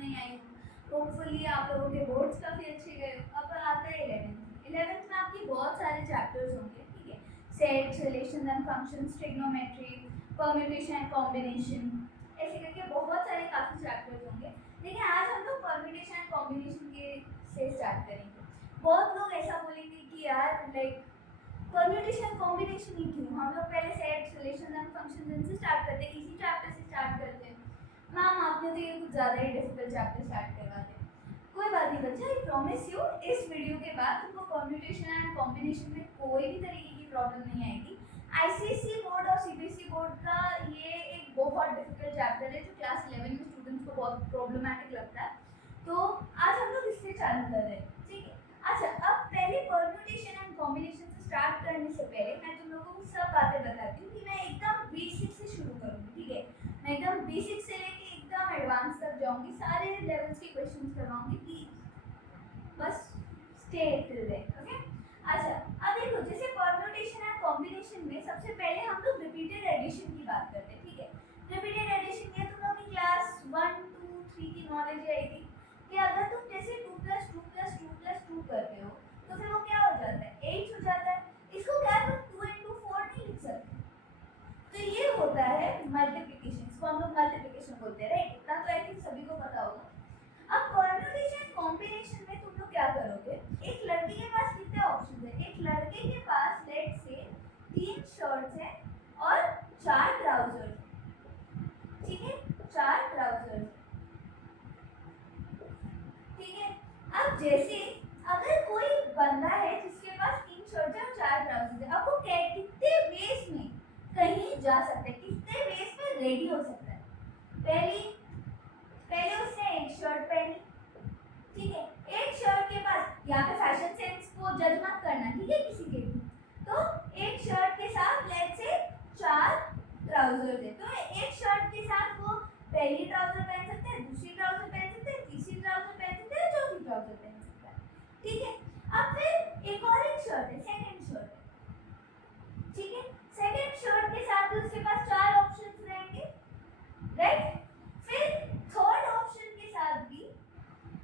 नहीं आई हूँ। होपफुली आप लोगों के बोर्ड्स काफ़ी अच्छे गए। अब आता है 11th में आपकी बहुत सारे चैप्टर्स होंगे, ठीक है। Sets, relations and functions, trigonometry, permutation and combination, ऐसे करके बहुत सारे काफ़ी चैप्टर्स होंगे। लेकिन आज हम लोग परम्यूटेशन एंड कॉम्बिनेशन के से स्टार्ट करेंगे। बहुत लोग ऐसा बोलेंगे कि यार लाइक परम्यूटेशन कॉम्बिनेशन ही क्यों, हम लोग पहले सेट्स, रिलेशंस एंड फंक्शंस इनसे स्टार्ट करते हैं, इसी चैप्टर से स्टार्ट करते हैं। मैम आपने तो ये कुछ ज़्यादा ही डिफिकल्ट चैप्टर स्टार्ट करवा दिया। कोई बात नहीं बच्चा, आई प्रॉमिस यू इस वीडियो के बाद तुमको परम्यूटेशन एंड कॉम्बिनेशन में कोई भी तरीके की प्रॉब्लम नहीं आएगी। आईसीएसई बोर्ड और सीबीएसई बोर्ड का ये एक बहुत डिफिकल्ट चैप्टर है जो क्लास 11 में स्टूडेंट्स को बहुत प्रॉब्लमैटिक लगता है। तो आज हम लोग इससे चालू कर रहे हैं, ठीक है। अच्छा, अब पहले परम्यूटेशन एंड कॉम्बिनेशन से स्टार्ट करने से पहले मैं तुम लोगों को सब बातें बताती हूँ कि मैं एकदम बेसिक से शुरू करूँगी, ठीक है। मैं एकदम बेसिक से लेके एकदम एडवांस तक जाऊँगी, सारे लेवल्स के क्वेश्चंस करवाऊँगी, प्लीज बस स्टे टिल देन, ओके। अच्छा, अब देखो जैसे परम्यूटेशन एंड कॉम्बिनेशन में सबसे पहले हम लोग रिपीटेड एडिशन की बात करते हैं, ठीक है। रिपीटेड एडिशन ये तुम लोग की क्लास 1, 2, 3 की नॉलेज रहेगी कि अगर तुम जैसे 2 + 2 + 2 + 2 करते हो तो फिर वो क्या हो जाता है, 8 हो जाता है। इसको क्या तुम 2 × 4 नहीं लिख सकते। तो ये होता है मल्टीप्लिकेशन, इसको हम लोग मल्टीप्लिकेशन बोलते हैं, राइट। इतना तो आई थिंक सभी को पता होगा। अब परम्यूटेशन कॉम्बिनेशन में तुम लोग क्या करोगे, एक लड़के के पास कितने ऑप्शन है, एक लड़के के पास लेट से 3 शर्ट्स है और 4 ट्राउजर्स, ठीक है, 4 ट्राउजर्स, ठीक है। अब जैसे अगर कोई बंदा है जिसके पास 3 शर्ट है और 4 ट्राउजर है, अब वो कितने वेज में कहीं जा सकता है, कितने वेज में रेडी हो सकता है। पहले उसने एक शर्ट पहनी, ठीक है। एक शर्ट के पास, यहाँ पे फैशन सेंस को जज मत करना, ठीक है, किसी के भी। तो एक शर्ट के साथ लेट्स से 4 ट्राउजर है, तो एक शर्ट के साथ वो पहली ट्राउजर पहन सकते हैं, दूसरी ट्राउजर पहन सकते हैं, तीसरी ट्राउजर पहन सकते हैं, चौथी ट्राउजर पहन सकते हैं, ठीक है। अब फिर एक और एक शर्ट है, सेकंड शर्ट है, ठीक है। सेकंड शर्ट के साथ भी उसके पास 4 ऑप्शंस रहेंगे, राइट। फिर थर्ड ऑप्शन के साथ भी,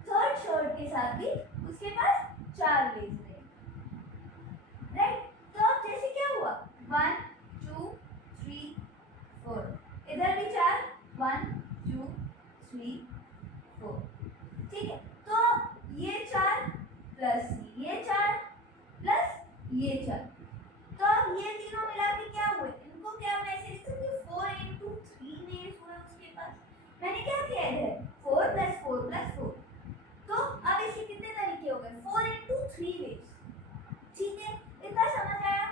थर्ड शर्ट के साथ भी उसके पास 4 वेज रहेंगे, राइट। तो अब जैसे क्या हुआ, 1, 2, 3, 4, इधर भी 4, 1, 2, 3, 4, ठीक है। तो ये 4 प्लस ये 4 प्लस ये 4, तो अब ये तीनों मिला के क्या हुए, इनको क्या मैं ऐसे लिख सकती हूँ, 4 × 3 वेज हुए उसके पास। मैंने क्या किया इधर 4 + 4 + 4, तो अब इसके कितने तरीके हो गए, 4 × 3 वेज, ठीक है। इतना समझ आया।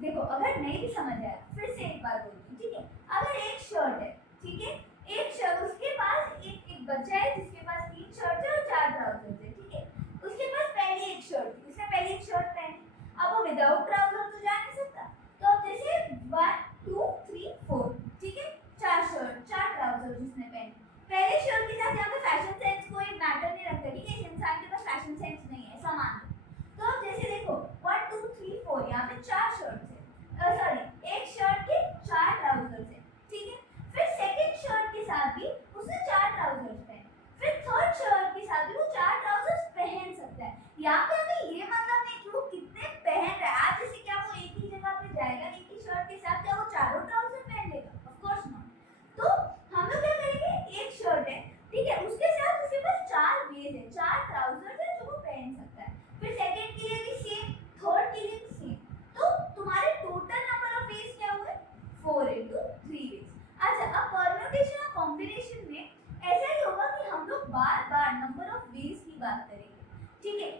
देखो अगर नहीं भी समझ आया फिर से एक बार बोलती हूँ, ठीक है। अगर एक शर्ट है, ठीक है, एक शर्ट, उसके पास एक बच्चा है जिसके पास 3 शर्ट है और 4 ट्राउजर है, ठीक है। उसके पास पहली एक शर्ट थी, उसने पहली एक शर्ट पहनी, अब वो विदाउट ट्राउजर तो जा नहीं सकता, तो अब जैसे 1, 2, 3, 4, ठीक है, 4 शर्ट 4 ट्राउजर जिसने पहनी। पहले शर्ट के साथ यहाँ पे फैशन सेंस कोई मैटर नहीं रखता, ठीक है, इस इंसान के पास फैशन सेंस नहीं है, ऐसा मान लो। तो अब जैसे देखो 1, 2, 3, 4 यहाँ पे 4 शर्ट्स है, सॉरी एक शर्ट के 4 ट्राउजर्स है, ठीक है। फिर सेकंड शर्ट के साथ भी उसने 4 ट्राउजर्स पहने, फिर थर्ड शर्ट के साथ भी वो 4 ट्राउजर्स पहन सकता है। यहाँ पे हमें ये मतलब नहीं कि वो कितने पहन रहा है, आज जैसे क्या वो एक ही जगह पे जाएगा एक ही शर्ट के साथ, क्या वो चारों ट्राउजर पहन लेगा, ऑफ कोर्स नॉट। तो हम लोग क्या करेंगे, एक शर्ट है, ठीक है, उसके साथ उसके पास 4 वेज है, 4 ट्राउजर्स है जो वो पहन सकता है। फिर सेकंड के लिए भी सेम, थर्ड के लिए भी सेम, तो तुम्हारे टोटल नंबर ऑफ वेज क्या हुए, 4 × 3 वेज। अच्छा, अब परम्यूटेशन और कॉम्बिनेशन में ऐसा ही होगा कि हम लोग बार-बार नंबर ऑफ वेज की बात करेंगे, ठीक है।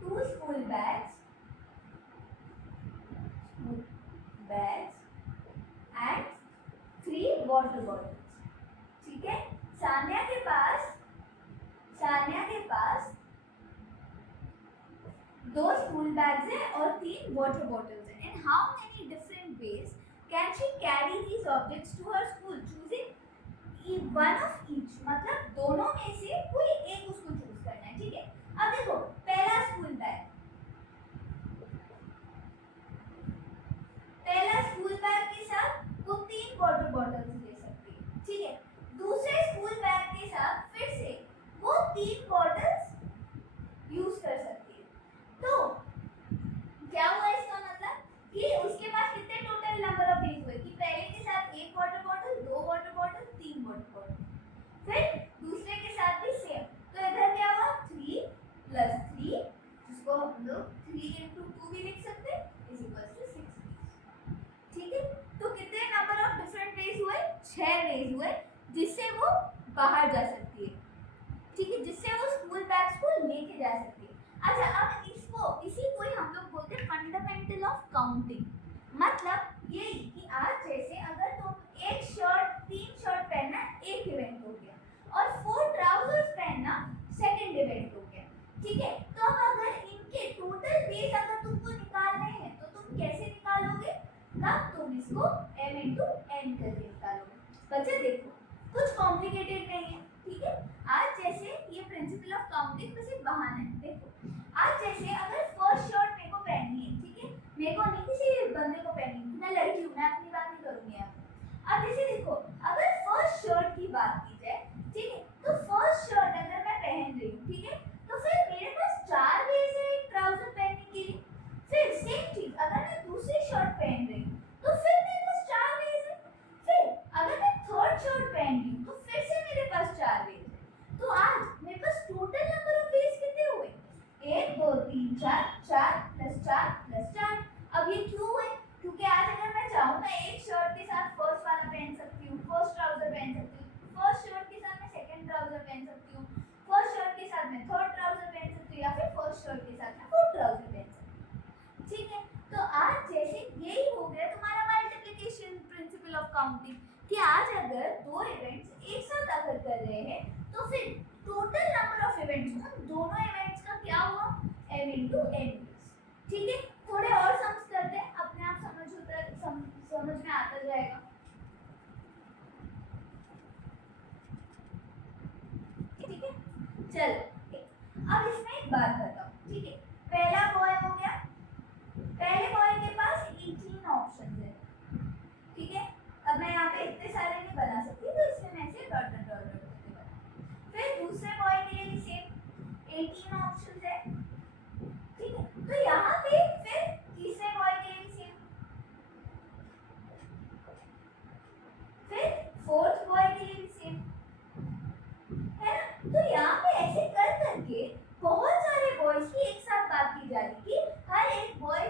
2 school bags and 3 water bottles, ठीक है। सान्या के पास 2 स्कूल बैग्स हैं और 3 वाटर बॉटल्स हैं। And how many different ways can she carry these objects to her school, choosing one of each, मतलब दोनों में से कोई एक उसको चूज करना है, ठीक है। अब देखो पहला स्कूल बैग के साथ वो 3 वाटर बॉटल्स ले सकती है, ठीक है। दूसरे स्कूल बैग के साथ फिर से बाहर जा सकती है, ठीक है, जिससे वो स्कूल बैग्स को लेके जा सकती है। अच्छा, अब इसी को ही हम लोग बोलते हैं फंडामेंटल ऑफ काउंटिंग। मतलब ये कि आज जैसे अगर तुम एक शर्ट 3 शर्ट पहनना एक इवेंट हो गया, और 4 ट्राउजर्स पहनना सेकंड इवेंट हो गया, ठीक है। तो अब अगर इनके टोटल वेट अगर तुमको निकालने हैं तो तुम कैसे निकालोगे? तब तुम इसको m into n करके निकालोगे। बच्चे देखो, कुछ कॉम्प्लिकेटेड नहीं है, ठीक है। आज जैसे ये प्रिंसिपल ऑफ काउंटिंग बस एक बहाना है। देखो, आज जैसे अगर फर्स्ट शर्ट मेरे को पहननी है, ठीक है, मेरे को नहीं किसी बंदे को पहननी, मैं लड़की हूँ, मैं अपनी बात नहीं करूंगी यहाँ। अब जैसे देखो, अगर फर्स्ट शर्ट की बात की जाए, ठीक है, तो फर्स्ट शर्ट अगर मैं पहन रही हूँ, ठीक है, तो फिर मेरे पास 4 वेज है एक ट्राउजर पहनने के लिए। फिर सेम चीज अगर मैं दूसरी शर्ट पहन रही हूँ तो फिर मेरे पास 4 वेज है। फिर अगर मैं थर्ड शर्ट पहन रही हूँ तो फिर से मेरे पास 4 वेज है। तो आज मेरे पास टोटल नंबर ऑफ वेज कितने हुए? 1 2 3 4, 4 प्लस 4 प्लस 4। अब ये क्यों है? क्योंकि आज अगर मैं चाहूँ मैं एक शर्ट के साथ फर्स्ट वाला पहन सकती हूँ, फर्स्ट ट्राउजर पहन सकती हूँ, फर्स्ट शर्ट के साथ मैं सेकंड ट्राउजर पहन सकती हूँ, फर्स्ट शर्ट के साथ मैं थर्ड ट्राउजर पहन सकती हूँ, या फिर फर्स्ट शर्ट के साथ मैं फोर्थ ट्राउजर पहन सकती हूँ, ठीक है। तो आज जैसे यही हो गया तुम्हारा मल्टीप्लिकेशन प्रिंसिपल ऑफ काउंटिंग, कि आज अगर दो इवेंट्स एक साथ अगर कर रहे हैं तो फिर टोटल नंबर ऑफ इवेंट्स उन दोनों इवेंट्स का क्या हुआ? m into n, ठीक है। थोड़े और सम्स करते हैं, अपने आप समझ में आता जाएगा। ठीक है, चलो अब इसमें एक बात बताओ, ठीक है। पहला बॉय हो गया, पहले बॉय के पास 18 ऑप्शंस है, ठीक है। अब मैं यहाँ पे इतने सारे नहीं बना सकती, तो इसलिए मैं इसे डॉट डॉट डॉट डॉट करके बना। फिर दूसरे बॉय के लिए भी सेम 18 ऑप्शंस है, ठीक है। तो यहाँ पे फिर तीसरे बॉय के लिए भी सेम, फिर फोर्थ बॉय के लिए भी सेम, है ना। तो यहाँ पे ऐसे कर करके बहुत सारे बॉयज की एक साथ बात की जा रही कि हर एक बॉय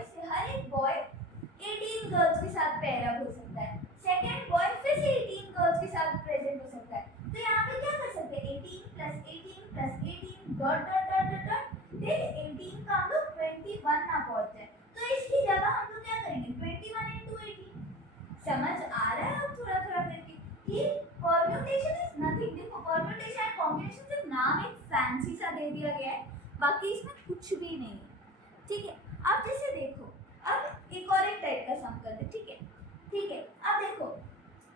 18 गर्ल्स के साथ पेयर अप हो सकता है, सेकंड बॉय फिर से 18 गर्ल्स के साथ प्रेजेंट हो सकता है। तो यहाँ पे क्या कर सकते हैं? 18 plus 18 plus 18 dot dot dot dot dot, till 18 का हम लोग 21 ना पहुंच जाए। तो इसकी जगह हम लोग क्या करेंगे? 21 into 18। समझ आ रहा है अब थोड़ा थोड़ा करके कि परम्यूटेशन इज नथिंग। देखो, परम्यूटेशन एंड कॉम्बिनेशन सिर्फ नाम एक फैंसी सा दे दिया गया है, बाकी इसमें कुछ भी नहीं है, ठीक है। अब जैसे देखो, अब एक और एक टाइप का सम करते हैं, ठीक है, ठीक है। अब देखो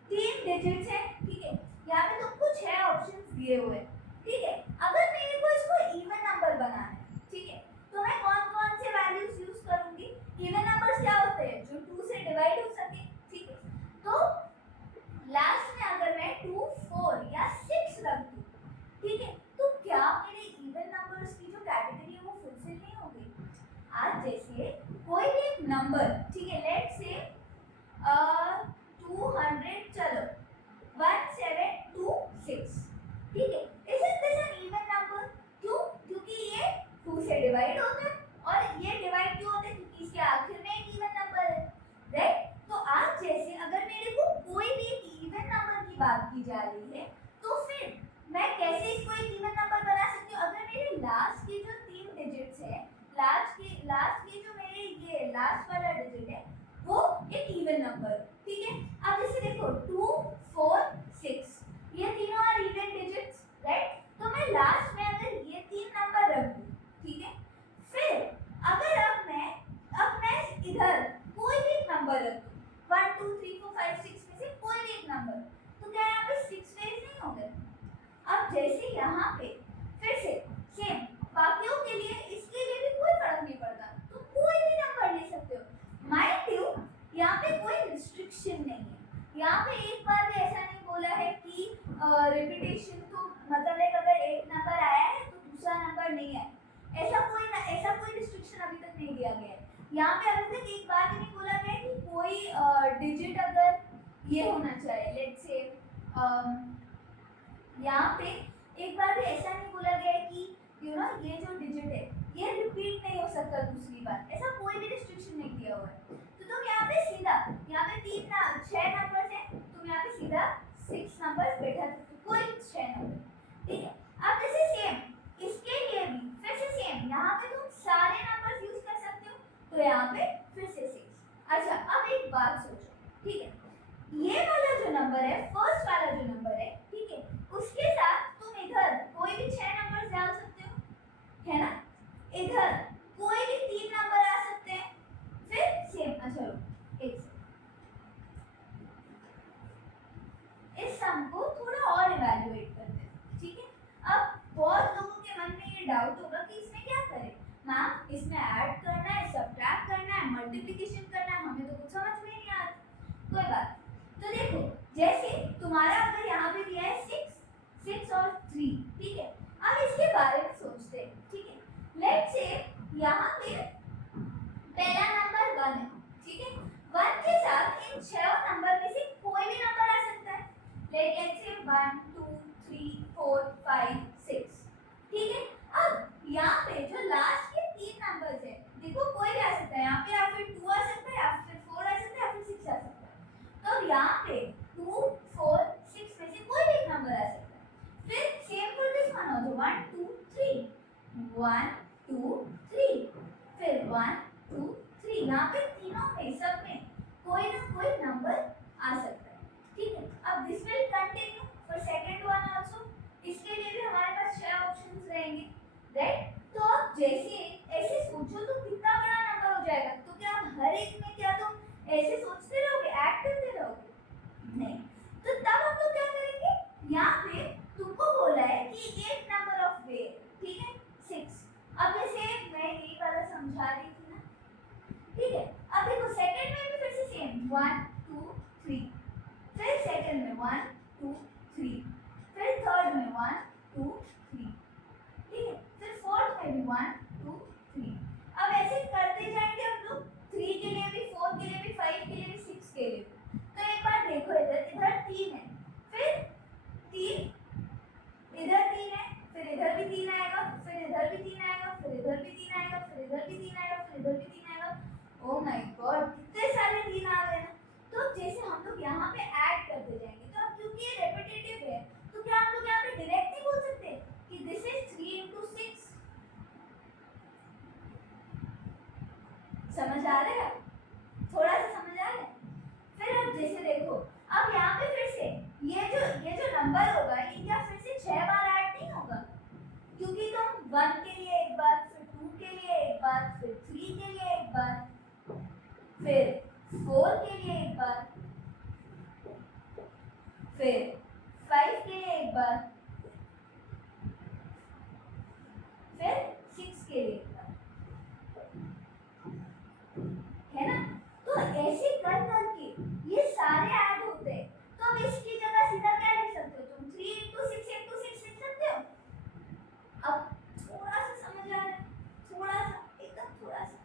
3 डिजिट्स हैं, ठीक है, यहाँ पे तुमको 6 ऑप्शंस दिए हुए हैं, ठीक है। अगर मेरे को इसको इवन नंबर बनाना है, ठीक है, तो मैं कौन कौन से वैल्यूज यूज करूंगी? इवन नंबर्स क्या होते हैं? जो 2 से डिवाइड हो सके, ठीक है। तो लास्ट में अगर मैं 2 4 या 6 रख दूं, ठीक है, तो क्या मेरे इवन नंबर्स की जो कैटेगरी है वो फुलफिल नहीं हो गई? आज जैसे कोई भी एक नंबर, ठीक है, लेट्स से 200, चलो 1726, ठीक है, is this an even number? क्यों? क्योंकि ये 2 से डिवाइड होता है, और ये डिवाइड क्यों होता है? क्योंकि इसके आखिर में एक इवन नंबर है, राइट। तो आज जैसे अगर मेरे को कोई भी एक इवन नंबर की बात की जा रही है, तो फिर मैं कैसे इसको एक इवन नंबर बना सकती हूँ? अगर मेरे लास्ट की जो 3 डिजिट्स है, लास्ट की जो मेरे ये लास्ट वाला डिजिट है वो एक इवन नंबर, ठीक है। अब जैसे देखो 2 4 6 ये तीनों आर इवन डिजिट्स, राइट। तो मैं लास्ट में अगर ये 3 नंबर रख दूं, ठीक है, फिर अगर अब मैं इधर कोई भी एक नंबर रख दूं 1 2 3 4 5 6 में से कोई भी एक नंबर, तो क्या यहाँ पे 6 वेज नहीं हो गए? अब जैसे यहाँ पे फिर से सेम, बाकियों के लिए इसके लिए भी कोई फर्क नहीं पड़ता, तो कोई भी नंबर ले सकते हो। माइंड यू, यहाँ पे कोई रिस्ट्रिक्शन नहीं है, यहाँ पे एक बार भी ऐसा नहीं बोला है कि रिपीटेशन, तो मतलब एक अगर एक नंबर आया है तो दूसरा नंबर नहीं है, ऐसा कोई रिस्ट्रिक्शन अभी तक नहीं दिया गया है। यहाँ पे अभी तक एक बार भी नहीं बोला गया कि कोई डिजिट अगर ये होना चाहिए, लेट्स से यहाँ पे एक बार भी ऐसा नहीं बोला गया है कि ये जो डिजिट है ये रिपीट नहीं हो सकता दूसरी बार, ऐसा कोई भी रिस्ट्रिक्शन नहीं दिया हुआ है। तो तुम यहाँ पे सीधा, यहाँ पे 6 नंबर्स हैं, तुम यहाँ पे सीधा 6 नंबर्स बैठा सकते हो, कोई 6 नंबर, सम को थोड़ा और इवैल्यूएट करते हैं, ठीक है। अब बहुत लोगों के मन में ये डाउट होगा कि इसमें क्या करें मैम, इसमें ऐड करना है, सब्ट्रैक्ट करना है, मल्टीप्लिकेशन करना है, हमें तो कुछ समझ में नहीं आ रहा। कोई बात, तो देखो जैसे तुम्हारा अगर यहाँ पे दिया है 6 और 3, ठीक है। अब इसके बारे में सोचते हैं, ठीक है। लेट्स से यहाँ पे पहला नंबर 1 है, ठीक है। 1 के साथ इन 6 नंबर में से कोई भी नंबर आ सकता है। लेट्स से 1 2 3 4 5 6, ठीक है। अब यहाँ पे जो लास्ट के 3 नंबर्स है, देखो कोई भी आ सकता है यहाँ पे, या फिर 2 आ सकता है, या फिर 4 आ सकता है, या फिर 6 आ सकता है। तो यहाँ पे 2 4 6 में से कोई भी एक नंबर आ सकता है। फिर same for this one also, 1 2 3 1 2 3, फिर 1 2 3, यहाँ पे तीनों में सब में कोई ना कोई नंबर आ सकता है, ठीक है। अब this will continue for second one also, इसके लिए भी हमारे पास 6 ऑप्शंस रहेंगे, राइट। तो अब जैसे ऐसे सोचो तो कितना बड़ा नंबर हो जाएगा। तो क्या आप हर एक में क्या तुम ऐसे सोचते रहोगे, ऐड करते रहोगे? नहीं। तो तब हम लोग क्या करेंगे, यहाँ पे तुमको बोला है कि एक नंबर ऑफ वे, ठीक है, 6। अब जैसे मैं ये वाला समझा रही थी ना, ठीक है। अब देखो सेकंड में भी फिर से सेम 1 2 3, फिर सेकंड में 1 2 3, फिर थर्ड में 1 2 3, ठीक है। फिर फोर्थ में भी 1 2 3। अब ऐसे करते जाएंगे हम लोग, 3 के लिए भी, 4 के लिए भी, 5 के लिए भी, 6 के लिए भी। तो एक बार देखो, इधर 3 है, फिर 3, इधर 3 है, फिर इधर भी 3 आएगा, फिर इधर भी 3 आएगा, फिर इधर भी 3 आएगा, फिर इधर भी 3 आएगा, फिर इधर भी 3 आएगा। ओह माय गॉड, कितने सारे 3 आ गए ना। तो जैसे हम लोग यहाँ पे ऐड करते जाएंगे, तो अब क्योंकि ये रेपिटेटिव है, तो क्या हम लोग यहाँ पे डायरेक्ट नहीं बोल सकते कि दिस इज 3 into 6? समझ आ रहा है? थोड़ा सा समझ आ रहा है? फिर अब जैसे देखो, अब यहाँ पे फिर से ये जो नंबर होगा, ये क्या फिर से 6 बार ऐड नहीं होगा? क्योंकि तुम 1 के लिए एक बार, फिर 2 के लिए एक बार, फिर 3 के लिए एक बार, फिर 4 के लिए एक बार, फिर 5 के लिए एक बार, फिर 6 के लिए एक बार, है ना। तो ऐसे कर करके ये सारे ऐड होते हैं। तो अब इसकी जगह सीधा क्या लिख सकते हो तुम, 3 into 6 into 6 लिख सकते हो। अब थोड़ा सा समझ आ रहा है, थोड़ा सा, एकदम थोड़ा सा,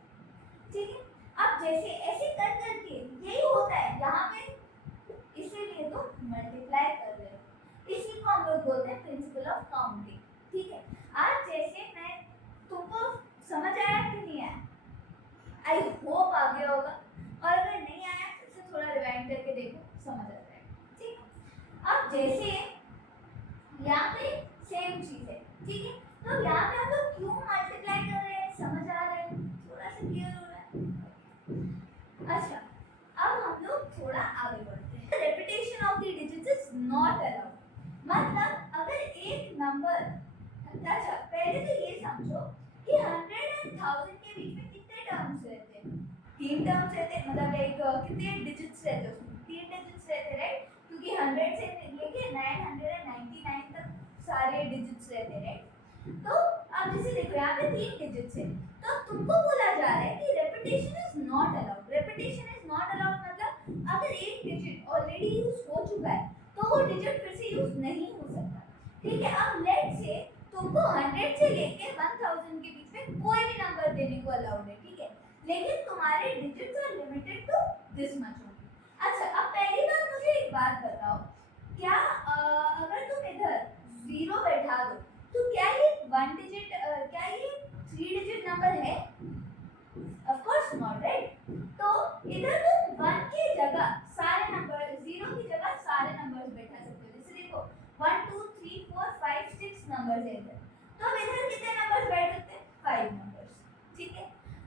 ठीक है। अब जैसे ऐसे कर करके यही होता है यहाँ पे, इसीलिए तो मल्टीप्लाई कर रहे हो। इसी को हम लोग बोलते हैं प्रिंसिपल ऑफ काउंटिंग, ठीक है। आज जैसे मैं तुमको समझ आया कि नहीं आया? आई होप आ गया होगा, और अगर नहीं आया फिर से थोड़ा रिवाइंड करके देखो, समझ आ जाएगा, ठीक है। अब जैसे यहाँ पे सेम चीज है, ठीक है। तो यहाँ पे हम लोग क्यों मल्टीप्लाई कर रहे हैं, समझ आ रहा है? थोड़ा सा क्लियर हो रहा है? अच्छा, अब हम लोग थोड़ा आगे बढ़ते हैं। Repetition of the digits is not allowed. मतलब अगर एक नंबर, अच्छा पहले तो ये समझो कि 100 और 1000 के बीच में कितने टर्म्स रहते हैं? 3 टर्म्स रहते हैं, मतलब एक कितने डिजिट्स रहते हैं उसमें? 3 डिजिट्स रहते हैं, राइट। क्योंकि 100 से लेके 999 तक सारे डिजिट्स रहते हैं, राइट। तो अब जैसे देखो यहाँ पे 3 डिजिट्स है, तो तुमको बोला जा रहा है कि repetition is not allowed. Repetition is not allowed मतलब अगर एक डिजिट ऑलरेडी यूज हो चुका है तो वो डिजिट फिर से यूज नहीं हो सकता, ठीक है। अब लेट्स से तुमको 100 से लेके 1000 के बीच में कोई भी नंबर देने को अलाउड है, ठीक है। लेकिन तुम्हारे digits are limited to this much only. अच्छा, अब पहली बार मुझे एक बात बताओ, क्या अगर तुम इधर 0 बैठा दो तो क्या ये 1 डिजिट, क्या ये 3 डिजिट नंबर है? Of course not, right. तो इधर तुम 1 की जगह सारे नंबर, 0 की जगह सारे नंबर्स बैठा सकते हो। जैसे देखो 1 2 3 4 5 6 नंबर्स है इधर, तो अब इधर कितने नंबर्स बैठ सकते हैं? 5 नंबर्स, ठीक है।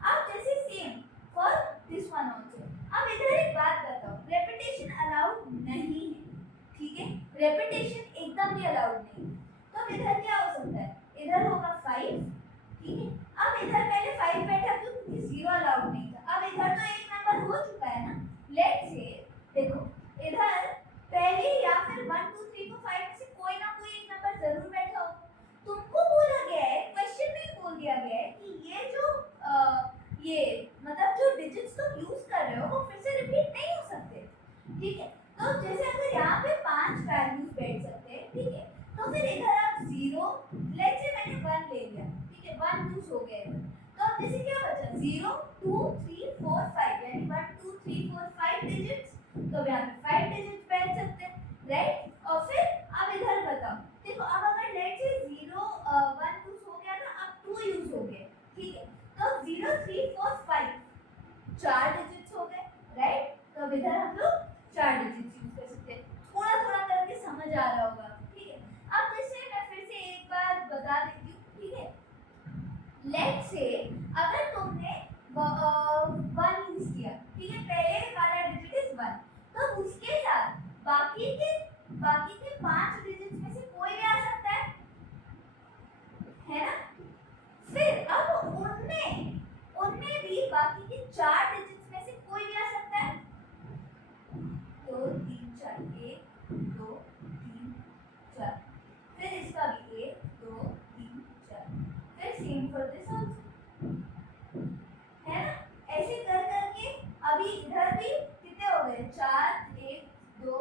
अब जैसे same for this one also. अब इधर एक बात बताओ, रेपिटेशन अलाउड नहीं है, ठीक है। रेपिटेशन एकदम भी अलाउड नहीं है। तो इधर क्या हो सकता है? इधर होगा 5, ठीक है। अब इधर पहले 5 बैठा तो 0 अलाउड नहीं था। अब इधर तो एक नंबर हो चुका है ना। लेट्स से देखो इधर पहले या फिर 1 2 तो जैसे अगर यहाँ पे 5 वैल्यूज बैठ सकते हैं, ठीक है, तो फिर इधर आप 0, लेट्स से मैंने 1 ले लिया, ठीक है, 1 यूज हो गया इधर, तो अब जैसे क्या बचा 0 2 3 4 5, यानी 1 2 3 4 5 डिजिट्स, तो यहाँ पे 5 डिजिट्स बैठ सकते हैं, राइट। और फिर अब इधर बताओ, देखो अब अगर लेट्स से 0 1 यूज हो गया था, अब 2 यूज हो गए, ठीक है, तो 0 3 4 5 4 डिजिट्स हो गए, राइट। तो अब इधर हम लोग 4 डिजिट्स यूज कर सकते हैं, थोड़ा थोड़ा करके समझ आ रहा होगा, ठीक है। अब जैसे मैं फिर से एक बार बता देती हूँ, ठीक है, लेट्स से अगर तुमने 1 यूज किया, ठीक है, पहले वाला डिजिट इज 1, तो उसके साथ बाकी के 5 डिजिट्स में से कोई भी आ सकता है ना। फिर अब उनमें भी बाकी के 4 डिजिट्स में से कोई भी आ सकता है, 2 3 4 1 2 3 4, फिर इसका भी 1 2 3 4, फिर सेम फॉर दिस आल्सो, है ना। ऐसे कर करके अभी इधर भी कितने हो गए, 4 1 2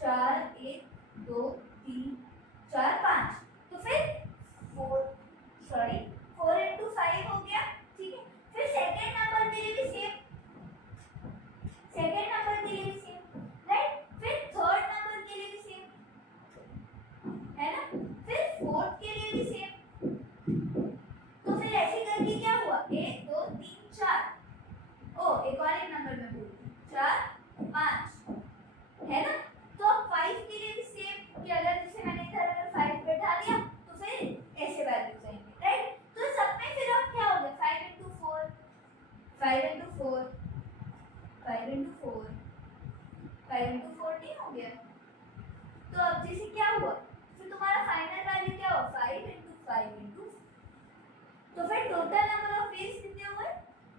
4 1 2 3 4 5, तो फिर 4 into 5 हो गया, ठीक है। फिर सेकंड नंबर के लिए भी सेम, सेकंड नंबर के लिए भी सेम, राइट। फिर थर्ड नंबर के लिए भी सेम, है ना। फिर फोर्थ के लिए भी सेम, तो फिर ऐसे करके क्या हुआ 1 2 3 4, ओ एक और एक नंबर में भूल गई, 4 5, है ना। तो अब 5 के लिए भी सेम, कि अगर जैसे मैंने इधर अगर 5 बैठा दिया तो फिर ऐसे वैल्यूज आएंगे, राइट। तो सब में फिर अब क्या हो गया 5 into 4 5 into 4 5 into 4 5 into 14 हो गया। तो अब जैसे क्या हुआ, फिर तुम्हारा फाइनल वैल्यू क्या हुआ 5 into 5 into, तो फिर टोटल नंबर ऑफ वेज कितने हुए,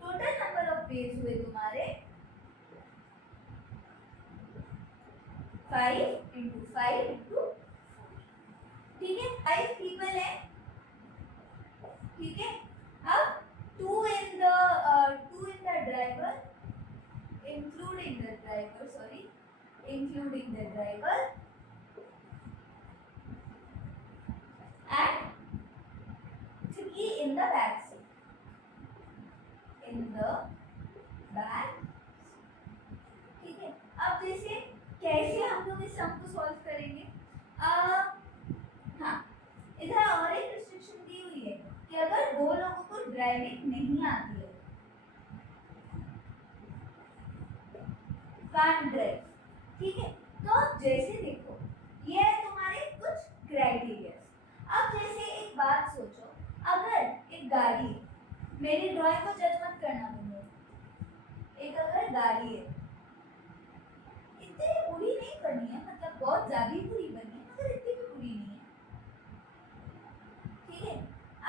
टोटल नंबर ऑफ वेज हुए तुम्हारे 5 into 5 into, ठीक है, 5 पीपल है, ठीक है। अब 2 in the driver, including the driver, sorry, including the driver, and 3 in the back seat, in the back, ठीक है। अब जैसे कैसे हम लोग इस सम को सॉल्व करेंगे, हाँ, इधर और एक रिस्ट्रिक्शन दी हुई है कि अगर 2 लोगों को ड्राइविंग नहीं आती है, कांट ड्राइव, ठीक है। तो जैसे देखो ये है तुम्हारे कुछ क्राइटेरिया। अब जैसे एक बात सोचो, अगर एक गाड़ी है, मेरी ड्राइंग को जज मत करना तुम लोग, एक अगर गाड़ी है, इतनी बुरी नहीं बनी है, मतलब बहुत ज्यादा बुरी बनी है मगर इतनी भी बुरी नहीं है, ठीक है।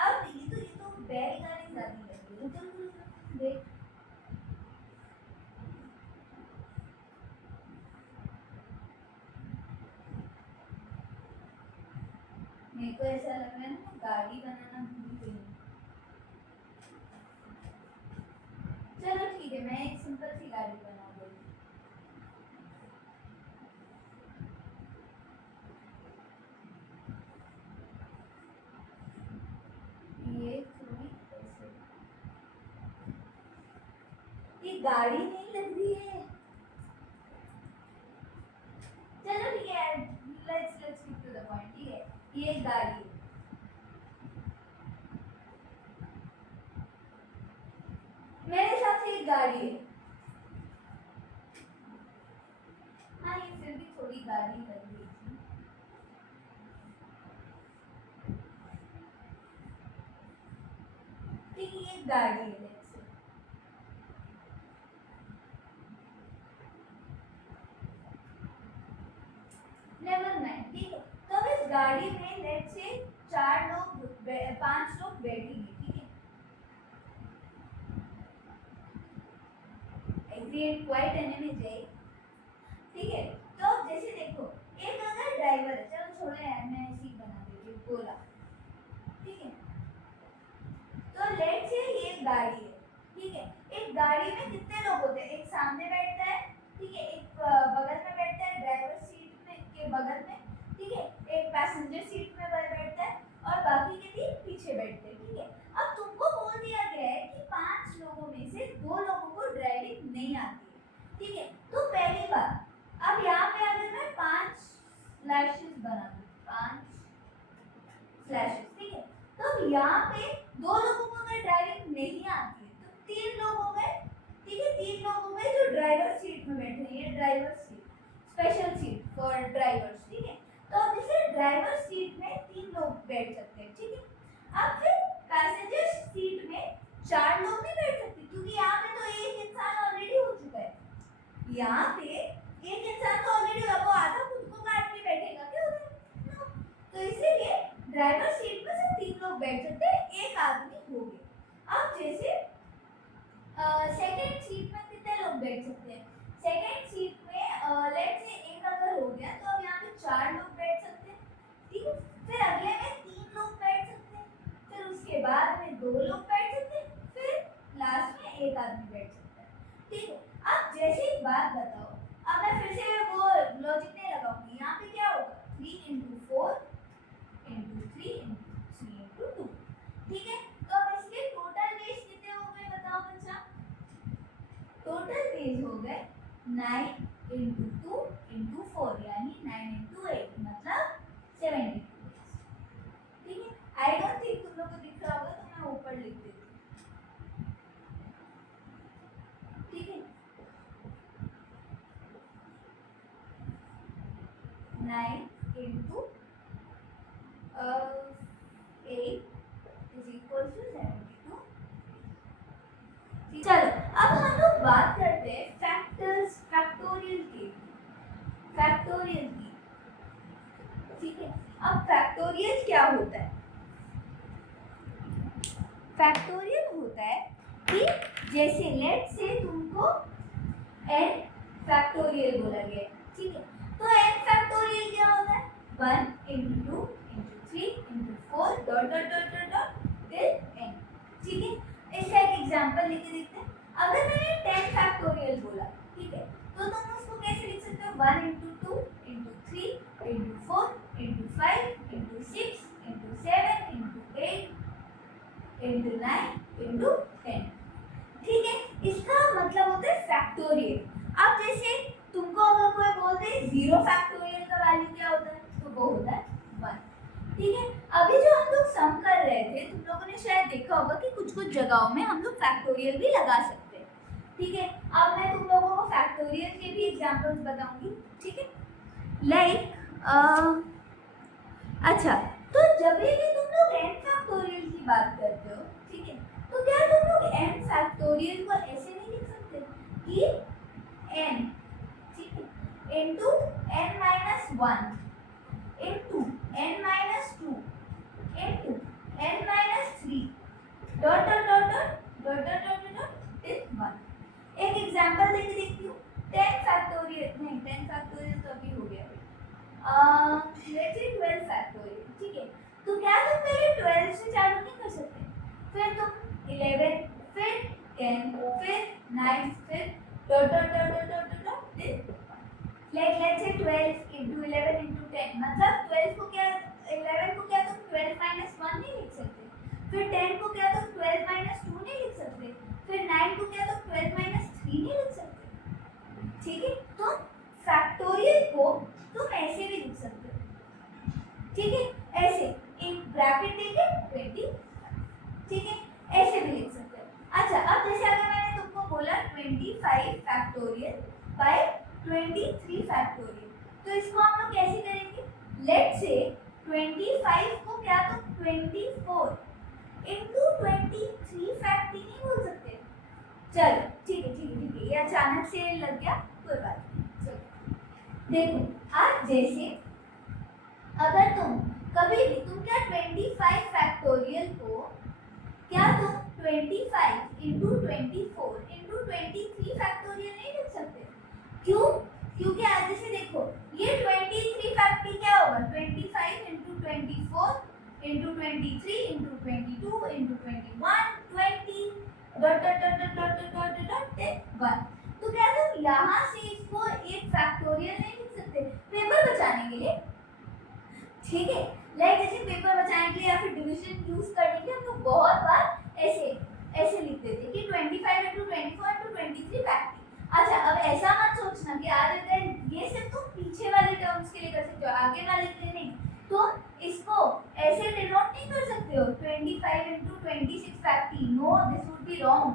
अब ये तो बैलगाड़ी ज्यादा लगी है, चल देख, मेरे को ऐसा लग रहा है ना गाड़ी बनाना भूल गई। चलो ठीक है, मैं एक सिंपल सी गाड़ी बना दूंगी, ये थोड़ी ऐसे, ये गाड़ी नहीं लग रही है, चलो ठीक है, let's give to the point, ठीक है, ये एक गाड़ी है, मेरे हिसाब से एक गाड़ी है, हाँ ये फिर भी थोड़ी गाड़ी लग रही थी, ठीक है, ये गाड़ी है, लेट्स से, नेवर माइंड, ठीक है। तो अब इस गाड़ी में लेट्स से 4 लोग 5 लोग बैठेंगे, ठीक है, क्रिएट क्वाइट एन इमेज, ठीक है। तो जैसे देखो एक अगर ड्राइवर है, चलो छोड़ो यार मैं ऐसे ही बना देती हूँ गोला, ठीक है। तो लेट्स से ये एक गाड़ी है, ठीक है, एक गाड़ी में कितने लोग होते हैं, एक सामने बैठता है, ठीक है, स्पेशल सीट फॉर ड्राइवर्स, ठीक है। तो अब जैसे ड्राइवर सीट में 3 लोग बैठ सकते हैं, ठीक है। अब फिर पैसेंजर सीट में 4 लोग नहीं बैठ सकते, क्योंकि यहाँ पे तो एक इंसान ऑलरेडी हो चुका है। यहाँ पे एक इंसान तो ऑलरेडी वो आधा खुद को काट के बैठेगा क्या उधर? तो इसीलिए ड्राइवर सीट में सिर्फ 3 लोग बैठ सकते हैं, एक आदमी हो गया। अब जैसे सेकंड सीट में कितने लोग बैठ सकते हैं? सेकंड सीट में लेट्स से एक अगर हो गया तो अब यहाँ पे 4 लोग बैठ सकते हैं, ठीक है। फिर अगले में 3 लोग बैठ सकते हैं, फिर उसके बाद में 2 लोग बैठ सकते हैं, फिर लास्ट में एक आदमी बैठ सकता है, ठीक है। अब जैसे एक बात बताओ, अब मैं फिर से वो लॉजिक नहीं लगाऊंगी। यहाँ पे क्या होगा? 3 × 4 × 3 × 3 × 2, ठीक है। तो अब इसके टोटल वेज कितने हो गए बताओ बच्चा? टोटल वेज हो गए 9 × 2 × 4 यानी 9 × 8 मतलब 72, ठीक है। आई डोंट थिंक तुम लोग को दिख रहा होगा, तो मैं ऊपर लिख देती हूँ, ठीक है। 9 × 8 = 72। चलो अब हम लोग बात करते हैं फैक्टोरियल की, ठीक है। अब फैक्टोरियल क्या होता है? फैक्टोरियल होता है कि जैसे लेट्स से तुमको n फैक्टोरियल बोला गया, ठीक है। तो n फैक्टोरियल क्या होता है? 1 × 2 × 3 × 4 dot dot dot dot dot till n, ठीक है। इसका एक एग्जांपल लेके देखते हैं। अगर मैंने 10 फैक्टोरियल बोला, ठीक है, तो तुम उसको कैसे लिख सकते हो? 1 × 2 × 3 × 4 × 5 × 6 × 7 × 8 × 9 × 10, ठीक है। इसका मतलब होता है फैक्टोरियल। अब जैसे तुमको अगर कोई बोलते हैं 0 फैक्टोरियल का वैल्यू क्या होता है, तो वो होता है 1, ठीक है। अभी जो हम लोग सम कर रहे थे, तुम लोगों ने शायद देखा होगा कि कुछ कुछ जगहों में हम लोग फैक्टोरियल भी लगा सकते हैं, ठीक है। अब मैं तुम लोगों को फैक्टोरियल के भी एग्जांपल्स बताऊंगी, ठीक है। लाइक अच्छा, तो जब भी तुम लोग n फैक्टोरियल की बात करते हो, ठीक है, तो क्या तुम लोग n फैक्टोरियल को ऐसे नहीं लिख सकते कि n, ठीक है, into n - 1 into n - 2 into n - 3 dot dot dot dot dot dot dot till 1। एक एग्जांपल देके देखती हूँ। 10 फैक्टोरियल नहीं, 10 फैक्टोरियल तो अभी हो गया, लेट्स से 12 फैक्टोरियल, ठीक है। तो क्या तुम पहले 12 से चालू नहीं कर सकते? फिर तुम 11, फिर 10, फिर 9, फिर dot dot dot dot dot dot till 1। Let's say 12 × 11 × 10 मतलब 11 को क्या तुम 12 - 1 नहीं लिख सकते, फिर 10 को क्या तुम 12 - 2 नहीं लिख सकते, फिर 9 को क्या तुम 12 - 3 नहीं लिख सकते, ठीक है। तो फैक्टोरियल को तुम ऐसे भी लिख सकते हो, ठीक है, ऐसे एक ब्रैकेट देके 20, ठीक है, ऐसे भी लिख सकते हो। अच्छा, अब जैसे अगर मैंने तुमको बोला 25 फैक्टोरियल बाय 23 फैक्टोरियल, तो इसको हम लोग कैसे करेंगे? लेट्स से 25 को क्या तुम 24 into 23 फैक्ट नहीं बोल सकते? चलो ठीक है, ये अचानक से लग गया, कोई बात नहीं। चलो देखो, आज जैसे अगर तुम कभी भी तुम क्या 25 फैक्टोरियल को क्या तुम 25 into 24 into 23 फैक्टोरियल नहीं लिख सकते? क्यों? क्योंकि आज जैसे देखो, ये 23 फैक्टोरियल क्या होगा? 25 into 24 into 23 into 22 into 21 20 dot dot dot dot dot dot dot 1। तो क्या तुम यहाँ से इसको एक फैक्टोरियल नहीं लिख सकते पेपर बचाने के लिए? ठीक है, लाइक जैसे पेपर बचाने के लिए या फिर डिवीजन यूज करने के लिए हम लोग बहुत बार ऐसे लिख देते कि 25 into 24 into 23 फैक्टोरियल। अच्छा, अब ऐसा मत सोचना कि आज अगर ये सिर्फ तुम पीछे वाले टर्म्स के लिए कर सकते हो, आगे वाले के लिए नहीं। तो इसको ऐसे डिनोट नहीं कर सकते हो 25 into 26 factorial, no, this would be wrong.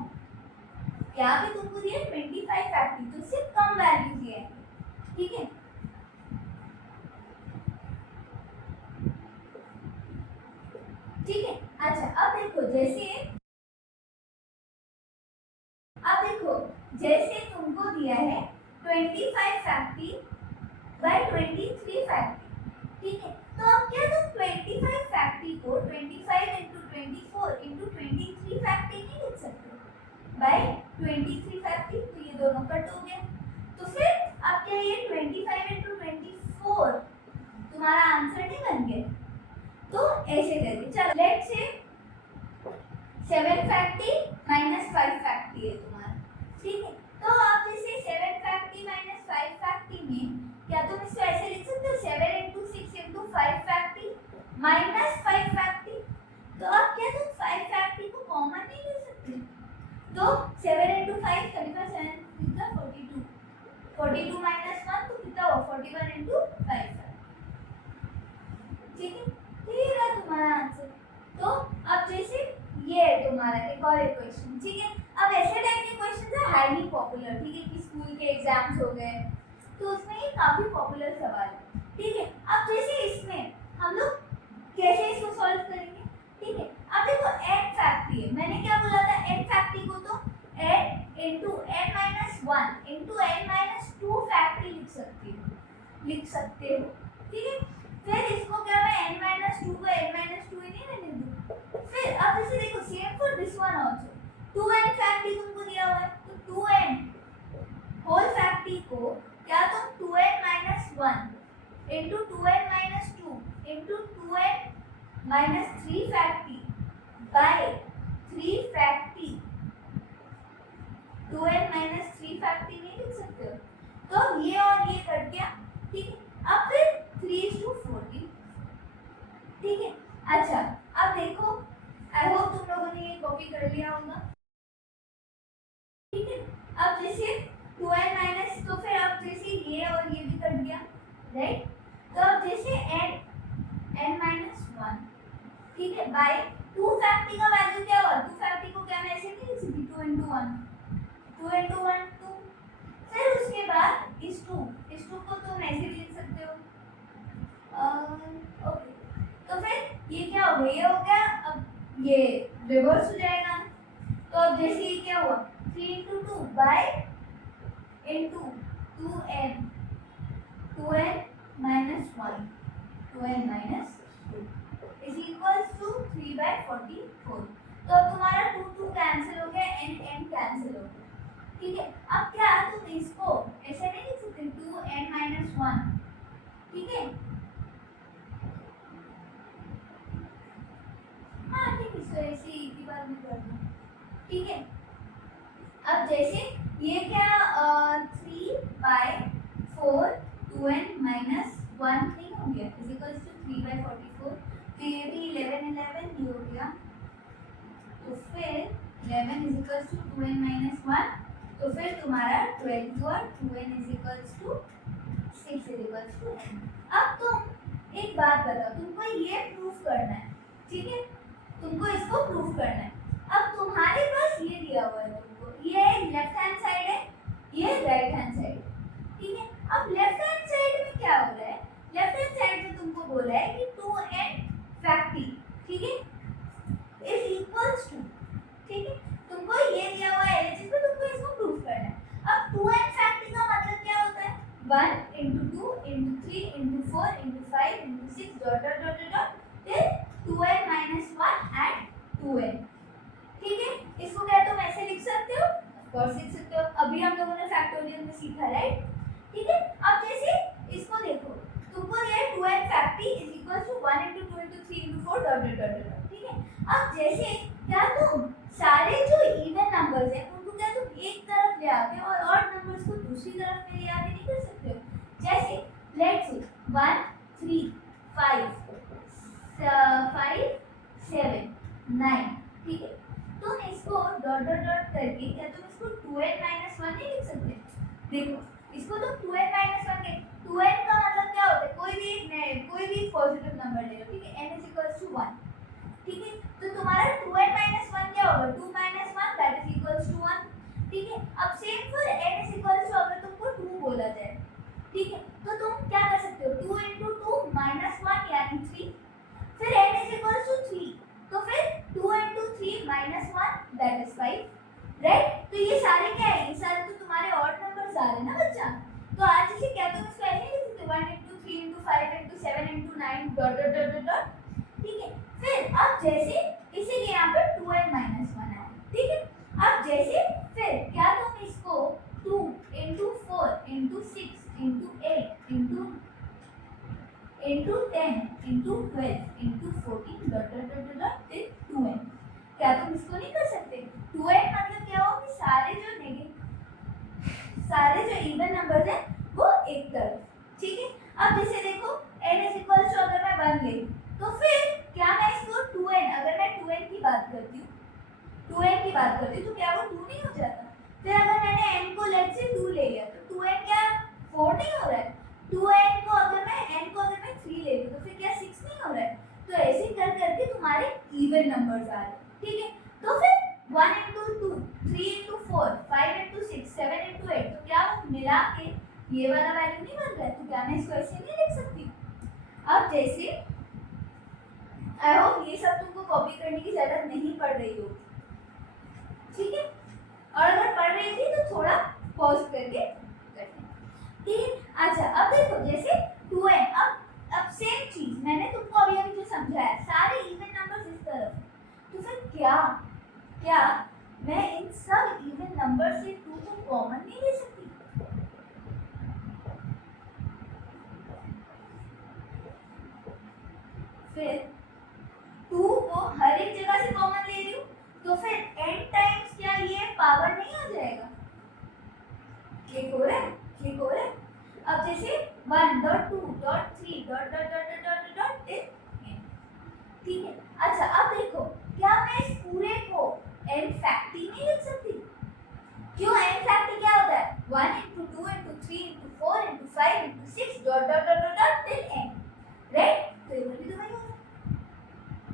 यहाँ पे तुमको दिया 25 फैक्टोरियल, तो सिर्फ कम वैल्यू दिए हैं, ठीक है। जैसे अब देखो, जैसे तुमको दिया है 25 फैक्टी बाय 23 फैक्टी, ठीक है। तो अब क्या तुम 25 फैक्टी को 25 इंटू 24 इंटू 23 फैक्टी नहीं लिख सकते बाय 23 फैक्टी, तो ये दोनों कट हो गया। तो फिर अब क्या ये 25 इंटू 24 तुम्हारा आंसर नहीं बन गया? तो ऐसे करके चलो लेट्स से 7 फैक्टी माइनस 5 फैक्टी है तुम्हारा, ठीक है। तो आप जैसे 7 फैक्टी माइनस 5 फैक्टी में क्या तुम इसको ऐसे लिख सकते हो 7 इंटू 6 इंटू 5 फैक्टी माइनस 5 फैक्टी। तो अब क्या तुम 5 फैक्टी को कॉमन नहीं ले सकते? तो 7 इंटू 5 कितना 42, 42 माइनस 1 तो कितना हुआ 41 इंटू 5, ठीक है। क्लियर है तुम्हारा आंसर? तो अब जैसे ये है तुम्हारा एक और एक क्वेश्चन, ठीक है। अब ऐसे टाइप के क्वेश्चन है हाईली पॉपुलर, ठीक है, कि स्कूल के एग्जाम्स हो गए तो उसमें ये काफी पॉपुलर सवाल है, ठीक है। अब जैसे इसमें हम लोग कैसे इसको सॉल्व करेंगे, ठीक है। अब देखो n फैक्टी है, मैंने क्या बोला था n फैक्टी को तो n into n minus 1 into n minus 2 फैक्टी लिख सकते हो, ठीक है। फिर इसको क्या मैं n माइनस 2 को n माइनस 2 ही नहीं रहने दूँ। फिर अब जैसे देखो same for this one also 2n फैक्टी तुमको दिया हुआ है, तो 2n होल फैक्टी को क्या तुम 2n minus 1 into 2n minus 2 into 2n minus 3 facty by 3 facty 2n minus 3 facty नहीं लिख सकते हो? तो ये और ये कट गया, ठीक है। अब फिर 3:40, ठीक है। अच्छा अब देखो, आई होप तुम लोगों ने ये कॉपी कर लिया होगा, ठीक है। अब जैसे 2n माइनस, तो फिर अब जैसे ये और ये भी कट गया, राइट। तो अब जैसे n माइनस 1, ठीक है, बाय 2 फैक्टी का वैल्यू क्या हुआ, 2 फैक्टी को क्या मैं ऐसे नहीं लिख सकती 2 इंटू 1, 2 इंटू 1 2। फिर उसके बाद इस 2 को तुम ऐसे भी लिख सकते हो, ओके। तो फिर ये क्या हो गया, ये हो गया, अब ये रिवर्स हो जाएगा। तो अब जैसे ये क्या हुआ 3 into 2 by into 2n minus 1 2n minus 2 is equals to 3/44। तो अब तुम्हारा 2 कैंसिल हो गया, n कैंसिल हो गया, ठीक है। अब क्या तुम इसको ऐसे नहीं लिख सकते 2n माइनस 1, ठीक है। हाँ ठीक है, इसको ऐसे ही की बात में कर दो, ठीक है। अब जैसे ये क्या 3/4 2n माइनस 1 नहीं हो गया इज इक्वल्स टू 3/44। तो ये भी 11 ये हो गया, तो फिर 11 is equals to 2n minus 1, तो फिर तुम्हारा 12 और 2n is equals to 6 is equals to n। अब तुम एक बात बताओ, तुमको ये प्रूफ करना है, ठीक है, तुमको इसको प्रूफ करना है। अब तुम्हारे पास ये दिया हुआ है, तुमको ये लेफ्ट हैंड साइड है, ये राइट हैंड साइड है, ठीक है। अब लेफ्ट हैंड साइड में क्या हो रहा है, लेफ्ट हैंड साइड में तुमको बोला है कि 2n फैक्टी, ठीक है, इज इक्वल्स टू, ठीक है, तुमको ये दिया हुआ है एलएचएस में, तुमको इसको प्रूफ करना है। अब 2n फैक्टी का मतलब क्या होता है 1 into 2 into 3 into 4 into 5 into 6 dot dot dot dot फिर 2n माइनस 1 एंड 2n, ठीक है। इसको क्या तुम ऐसे लिख सकते हो, ऑफ कोर्स लिख सकते हो, अभी हम लोगों ने फैक्टोरियल में सीखा, राइट, ठीक है। अब जैसे इसको देखो, तुमको दिया है 2n facty is equals to 1 into 2 into 3 into 4 dot dot dot dot, ठीक है। अब जैसे क्या तुम सारे जो इवन नंबर्स हैं उनको क्या तुम एक तरफ ले आके और ऑड नंबर्स को दूसरी तरफ में ले आके नहीं कर सकते हो? जैसे लेट्स से 1 3 5 7 9, ठीक है। तुम इसको डॉट डॉट डॉट करके क्या तुम इसको 2n माइनस 1 नहीं लिख सकते? देखो इसको तुम 2n माइनस 1 के 2n का मतलब क्या होता है, कोई भी पॉजिटिव नंबर ले लो, ठीक है, n इज इक्वल्स टू 1, ठीक है। तो तुम्हारा 2n माइनस 1 क्या होगा 2 minus 1 that is equals to 1, ठीक है। अब same for n is equals to, अगर तुमको 2 बोला जाए, ठीक है, तो तुम क्या कर सकते हो 2 इंटू ये सारे क्या है, ये सारे तो तुम्हारे ऑड नंबर्स आ रहे हैं ना बच्चा। तो आज जैसे क्या तुम इसको ऐसे लिख सकते 1 into 3 into 5 into 7 into 9 dot dot dot dot, ठीक है। फिर अब जैसे इसीलिए यहाँ पे 2n minus 1 है, ठीक है। अब जैसे फिर क्या तुम इसको 2 into 4 into 6 into 8 into 10 into 12 into 14 dot dot dot dot till 2n, क्या तुम इसको नहीं कर सकते? 2n मतलब क्या हो कि सारे जो इवन नंबर्स हैं वो एक तरफ, ठीक है। अब जैसे देखो n इज इक्वल टू, अगर मैं 1 ले तो फिर क्या मैं इसको 2n, अगर मैं 2n की बात करती हूँ, 2n की बात करती हूँ तो क्या वो 2 नहीं हो जाता? फिर अगर मैंने n को लेट से 2 ले लिया तो 2n क्या 4 नहीं हो रहा है? 2n को अगर मैं n को अगर मैं 3 ले लूँ तो फिर क्या 6 नहीं हो रहा है? तो ऐसे कर करके तुम्हारे इवन नंबर्स आ रहे हैं, ठीक है। तो फिर 1 into 2, 3 into 4, 5 into 6, 7 into 8, तो क्या वो मिला के ये वाला वैल्यू नहीं बन रहा है? तो क्या मैं इसको ऐसे नहीं लिख सकती? अब जैसे आई होप ये सब तुमको कॉपी करने की जरूरत नहीं पड़ रही हो, ठीक है। और अगर पढ़ रही थी तो थोड़ा पॉज करके करना, ठीक है। अच्छा अब देखो जैसे 2n, अब सेम चीज मैंने तुमको अभी अभी जो समझाया, सारे इवन नंबर्स इस तरफ, तो फिर क्या मैं इन सब इवन नंबर से 2 को कॉमन नहीं ले सकती? फिर 2 को हर एक जगह से कॉमन ले रही हूँ तो फिर n टाइम्स क्या ये पावर नहीं आ जाएगा? क्लिक हो रहा है? क्लिक हो रहा है? अब जैसे 1 dot 2 dot 3 dot dot dot dot dot ठीक है। अच्छा अब देखो क्या मैं इस पूरे को n फैक्टी नहीं लिख सकती? क्यों? n फैक्टी क्या होता है? 1 into 2 into 3 into 4 into 5 into 6 dot dot dot dot till n, right? तो ये भी तो वही होगा,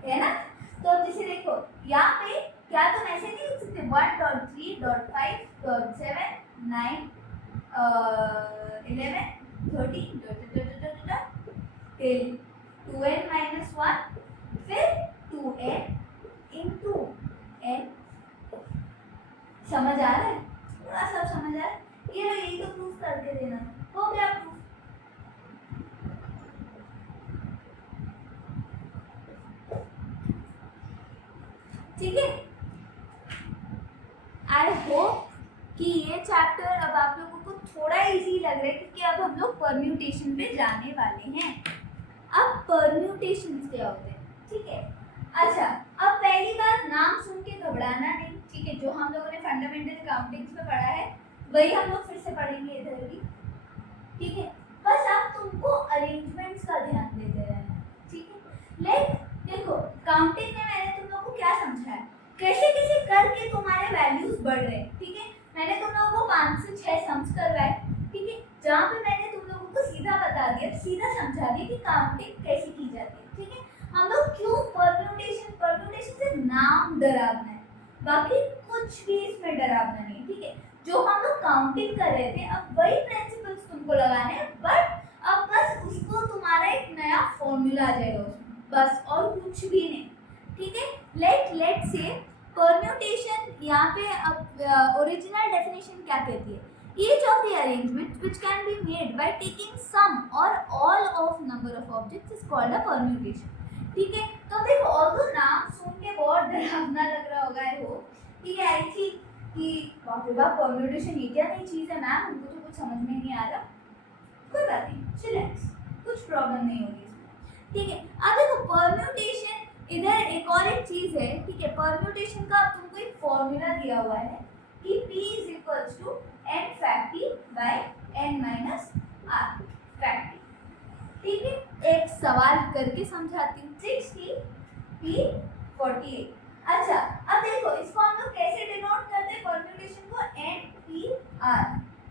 है ना? तो जैसे देखो यहाँ पे क्या तुम ऐसे नहीं लिख सकते 1 dot 3 dot 5 dot 7 9 11 13 dot dot dot dot till 2n minus 1, फिर 2n into n। समझ आ रहा है? थोड़ा सा समझ आ रहा है? ये लो यही तो प्रूफ करके देना, हो गया प्रूफ। ठीक है, आई होप कि ये चैप्टर अब आप लोगों को थोड़ा इजी लग रहा है क्योंकि अब हम लोग परम्यूटेशन पे जाने वाले हैं। अब परम्यूटेशंस क्या होते हैं, ठीक है। अच्छा अब पहली बात, नाम सुन के घबराना नहीं, ठीक है। जो हम लोगों ने फंडामेंटल काउंटिंग्स में पढ़ा है वही हम लोग फिर से पढ़ेंगे इधर भी, ठीक है। बस आप तुमको अरेंजमेंट्स का ध्यान देते रहना, ठीक है। लाइक देखो काउंटिंग में मैंने तुम लोगों को क्या समझाया, कैसे कैसे करके तुम्हारे वैल्यूज बढ़ रहे हैं, ठीक है। मैंने तुम लोगों को 5 से 6 सम्स करवाए, ठीक है, जहाँ पे मैंने तुम लोगों को सीधा बता दिया, सीधा समझा दिया कि काउंटिंग कैसे की जाती है, ठीक है। हम लोग क्यों परम्यूटेशन से नाम डरावना है, बाकी कुछ भी इसमें डरावना नहीं, ठीक है। जो हम लोग काउंटिंग कर रहे थे अब वही प्रिंसिपल्स तुमको लगाने हैं, बट अब बस उसको तुम्हारा एक नया फॉर्मूला आ जाएगा उसमें, बस और कुछ भी नहीं, ठीक है। लेट्स से परम्यूटेशन यहाँ पे अब ओरिजिनल डेफिनेशन क्या कहती है, each of the arrangements which can be made by taking some or all of number of objects is called a permutation, ठीक है। तो देखो ऑल्दो नाम सुन के बहुत डरावना लग रहा होगा है वो, ठीक है। आई थिंक कि बाप रे बाप परम्यूटेशन ये क्या नई चीज़ है मैम, हमको तो कुछ समझ में नहीं आ रहा, कोई बात नहीं, चिल्लाक्स, कुछ प्रॉब्लम नहीं होगी इसमें, ठीक है। अब देखो परम्यूटेशन इधर एक और एक चीज़ है, ठीक है। परम्यूटेशन का अब तुमको एक फॉर्मूला दिया हुआ है कि P is equals to n facty by n minus r facty, ठीक है। एक सवाल करके समझाती हूँ, 60 P 48। अच्छा अब देखो इसको हम लोग कैसे डिनोट करते हैं परम्यूटेशन को, n p r,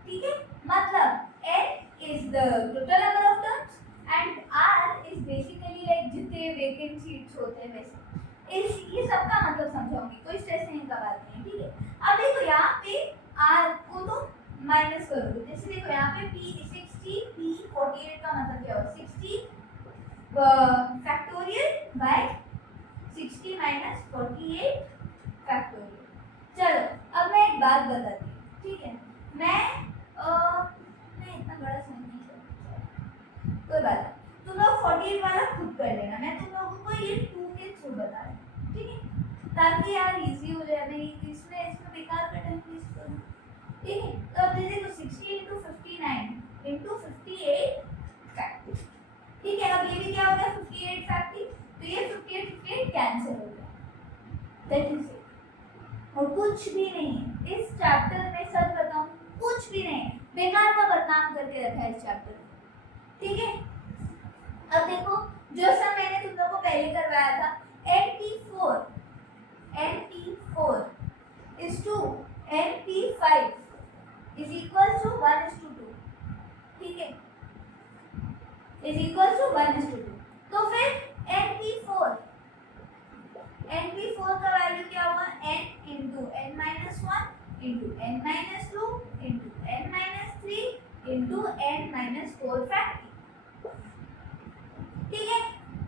ठीक है। मतलब n is the total number of terms and r is basically like जितने वैकेंट सीट्स होते हैं वैसे, ये सबका मतलब समझाऊंगी, कोई स्ट्रेस नहीं का बात नहीं, ठीक है। अब देखो यहाँ पे r को तो माइनस करोगे, जैसे देखो यहाँ पे p 60 p 48 का मतलब क्या होगा, 60 फैक्टोरियल बाय 60 minus 48 फैक्टोरियल। चलो अब मैं एक बात बताती कोई बात नहीं, तुम लोग 48 वाला खुद कर लेना, मैं तुम लोगों को ये 2 के थ्रू बता रही हूँ, ठीक है, ताकि यार इजी हो जाए, नहीं इसमें बेकार का टाइम वेस्ट करो, ठीक है। तो अब देखो 60 × 59 × 58 फैक्टोरियल, ठीक है। अब ये भी क्या हो गया 58 फैक्टोरियल, तो ये 58 कैंसिल हो गया, दैट इज इट। और कुछ भी नहीं है इस चैप्टर में, सच बताऊं कुछ भी नहीं है, बेकार का बदनाम करके रखा है इस चैप्टर में, ठीक है। अब देखो जो सम मैंने तुम लोगों को पहले करवाया था, NP4 is to NP5 is equal to 1:2, ठीक है, is equal to 1:2। तो फिर NP4 का वैल्यू क्या होगा, n × n-1 × n-2 × n-3 × n-4 factorial, ठीक है।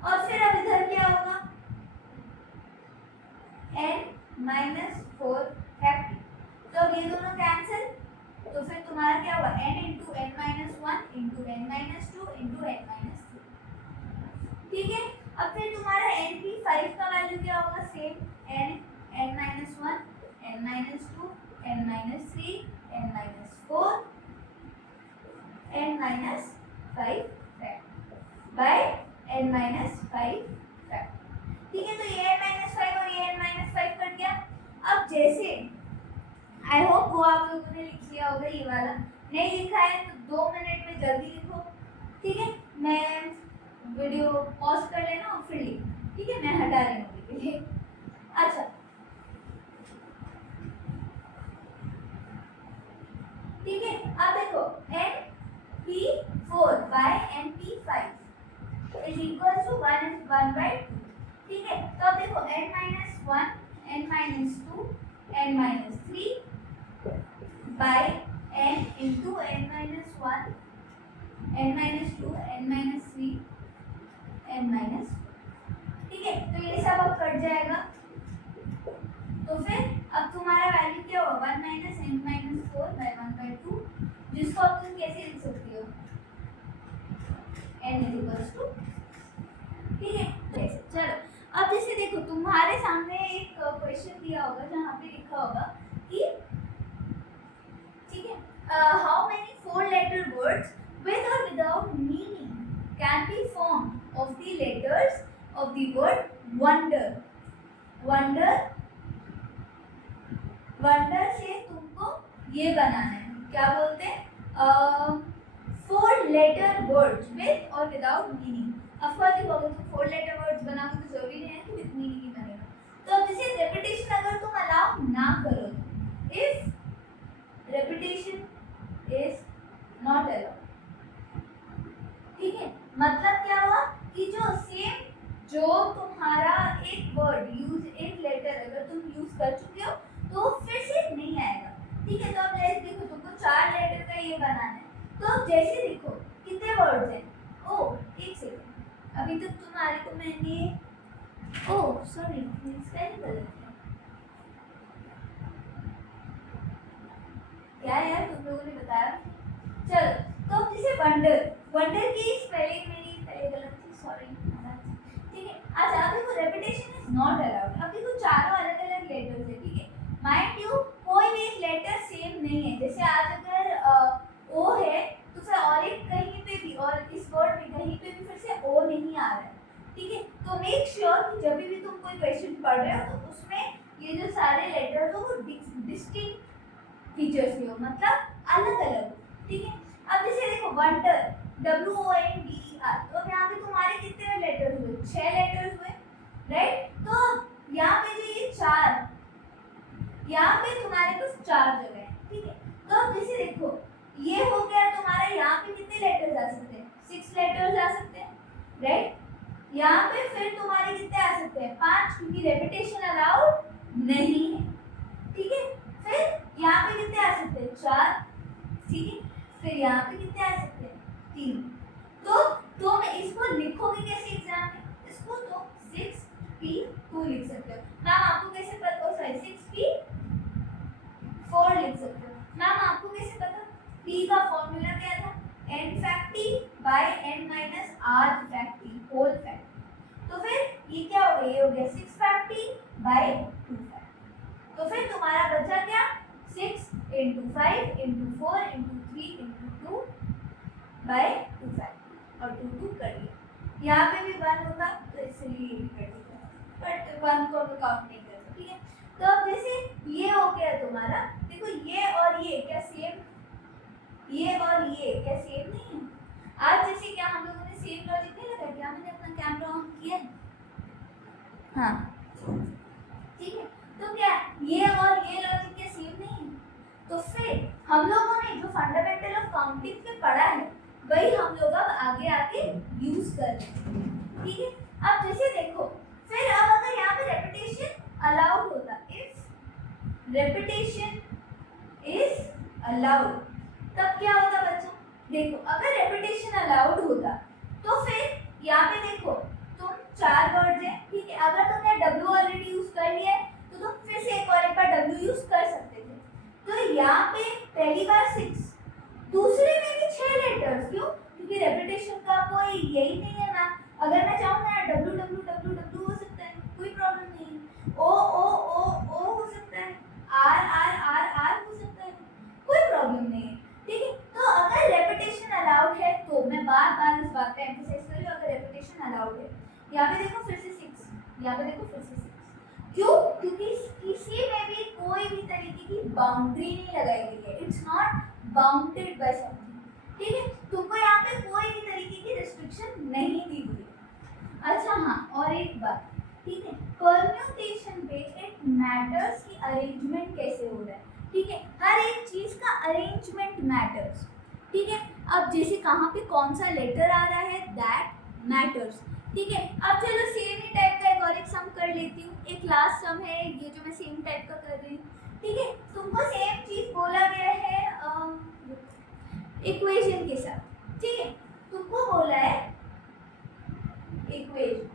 और फिर अब इधर क्या होगा, n-4 फैक्टोरियल, तो अब ये दोनों कैंसिल, तो फिर तुम्हारा क्या हुआ, n × n-1 × n-2 × n-3, ठीक है। अब फिर तुम्हारा NP5 का वैल्यू क्या होगा, same n-1 n-2 n-3 n-4 n-5 bye n-5 factor, ठीक है। तो ये n-5 और ये n-5 कट गया। अब जैसे आई होप वो आप लोगों ने लिख लिया होगा, ये वाला नहीं लिखा है तो 2 मिनट में जल्दी लिखो, ठीक है। मैं वीडियो पॉज कर लेना और फिर लिख, ठीक है, मैं हटा रही हूँ अभी के लिए। अच्छा ठीक है, अब देखो NP4 bye NP5 is equal to 1/2, ठीक है। तो अब देखो n-1 n-2 n-3 bye n × n-1 n-2 n-3 n-4, ठीक है। तो ये सब अब कट जाएगा, तो फिर अब तुम्हारा वैल्यू क्या होगा, 1 - n-4 / 1/2, जिसको अब तुम कैसे लिख सकती हो, n = 2, ठीक है। चलो अब जैसे देखो तुम्हारे सामने एक क्वेश्चन दिया होगा जहाँ पे लिखा होगा कि, ठीक है, how many 4-letter words with or without meaning can be formed of the letters of the word wonder। Wonder से तुमको ये बनाना है, क्या बोलते हैं, 4-letter words with or without meaning। Of course देखो अगर तुम 4-letter words बनाओगे तो जरूरी नहीं है कि विद मीनिंग ही बनेगा। तो अब जैसे रेपिटेशन अगर तुम अलाउ ना करो, if repetition is not allowed, ठीक है, मतलब क्या हुआ कि जो तुम्हारा एक वर्ड यूज, एक लेटर अगर तुम यूज कर चुके हो तो फिर से नहीं आएगा, ठीक है। तो अब देखो तुमको 4 लेटर का ये बनाना है, तो अब जैसे देखो कितने वर्ड्स हैं, एक सेकंड, अभी तक तुम्हारे को मैंने सॉरी इसका ही गलत है क्या यार, तुम लोगों ने बताया। चलो तो अब जैसे वंडर की स्पेलिंग मेरी पहले गलत थी, सॉरी, ठीक है। अच्छा अब देखो रेपिटेशन इज नॉट अलाउड, अब देखो चारों अलग अलग लेटर्स है, ठीक है, माइंड यू कोई भी एक लेटर सेम नहीं है, जैसे आज अगर ओ है तो फिर और एक कहीं पे भी, और इस वर्ड में कहीं पे भी फिर से ओ नहीं आ रहा है, ठीक है। तो मेक श्योर कि जब भी तुम कोई क्वेश्चन पढ़ रहे हो तो उसमें ये जो सारे लेटर्स हो वो डिस्टिंक्ट फीचर्स के हो, मतलब अलग अलग, ठीक है। अब जैसे देखो वंडर WONDER, तो यहाँ पे तुम्हारे कितने लेटर्स हुए, 6 लेटर्स हुए, राइट। तो यहाँ पे जो ये 4, यहाँ पे तुम्हारे पास 4 जगह है, ठीक है। तो अब जैसे देखो ये हो गया तुम्हारा, यहाँ पे कितने लेटर्स आ सकते हैं, 6 लेटर्स आ सकते हैं, राइट। यहाँ पे फिर तुम्हारे कितने आ सकते हैं, 5, क्योंकि रेपिटेशन अलाउड नहीं है, ठीक है। फिर यहाँ पे कितने आ सकते हैं, 4, ठीक है। फिर यहाँ पे कितने आ सकते हैं, 3। तो तुम इसको लिखोगे कैसे एग्जाम में, इसको तो 6p2 लिख सकते हो। मैम आपको कैसे पता, सॉरी 6p4 लिख सकते हो। मैम आपको कैसे पता, p का फॉर्मूला क्या था, n facty by n - r facty whole facty. तो फिर ये क्या हो गया, ये हो गया 6 फैक्टी बाय 2 फैक्टी। तो फिर तुम्हारा बचा क्या, 6 into 5 into 4 into 3 into 2 by 2 फैक्टी और 2 2 कर दिया। यहाँ पे भी 1 होता तो इसलिए ये भी कर दिया, बट 1 को हम काउंट नहीं करते, ठीक है। तो अब जैसे ये हो गया तुम्हारा, देखो ये और ये क्या सेम, ये और ये क्या सेम नहीं है। आज जैसे क्या हम लोगों ने सेम लॉजिक नहीं लगाया, क्या मैंने अपना कैमरा ऑन किया है, हाँ ठीक है। तो क्या ये और ये लॉजिक क्या सेम नहीं है। तो फिर हम लोगों ने जो फंडामेंटल ऑफ काउंटिंग में पढ़ा है वही हम लोग अब आगे आके यूज कर रहे हैं, ठीक है। अब जैसे देखो, फिर अब अगर यहाँ पे रेपिटेशन अलाउड होता, इफ रेपिटेशन इज अलाउड, तब क्या होता बच्चों, देखो अगर रेपिटेशन अलाउड होता तो फिर यहाँ पे देखो तुम 4 वर्ड्स हैं, ठीक है। अगर तुमने W ऑलरेडी यूज कर लिया है तो तुम फिर से एक और एक बार W यूज कर सकते थे। तो यहाँ पे पहली बार 6, दूसरे में भी 6 लेटर्स, क्यों, क्योंकि रेपिटेशन का कोई यही नहीं है ना। अगर मैं चाहूँ ना W W W W हो सकता है, कोई प्रॉब्लम नहीं है। O O O O हो सकता है, R R R R हो सकता है, कोई प्रॉब्लम नहीं है, ठीक है। तो अगर रेपिटेशन अलाउड है तो मैं बार बार इस बात पे एम्फसाइज कर रही हूँ, अगर रेपिटेशन अलाउड है, यहाँ पे देखो फिर से 6, यहाँ पे देखो फिर से 6, क्यों, क्योंकि किसी में भी कोई भी तरीके की बाउंड्री नहीं लगाई गई है, it's not bounded by something, ठीक है। तुमको यहाँ पे कोई भी तरीके की रिस्ट्रिक्शन नहीं दी हुई है। अच्छा हाँ, और एक बात, ठीक है, परम्यूटेशन पे इट मैटर्स कि अरेंजमेंट कैसे हो रहा है, ठीक है। हर एक चीज का अरेंजमेंट मैटर्स, ठीक है। अब जैसे कहाँ पे कौन सा लेटर आ रहा है, दैट मैटर्स, ठीक है। अब चलो सेम ही टाइप का एक और एक सम कर लेती हूँ, एक लास्ट सम है ये जो मैं सेम टाइप का कर रही हूँ, ठीक है। तुमको सेम चीज बोला गया है इक्वेशन के साथ, ठीक है। तुमको बोला है इक्वेशन,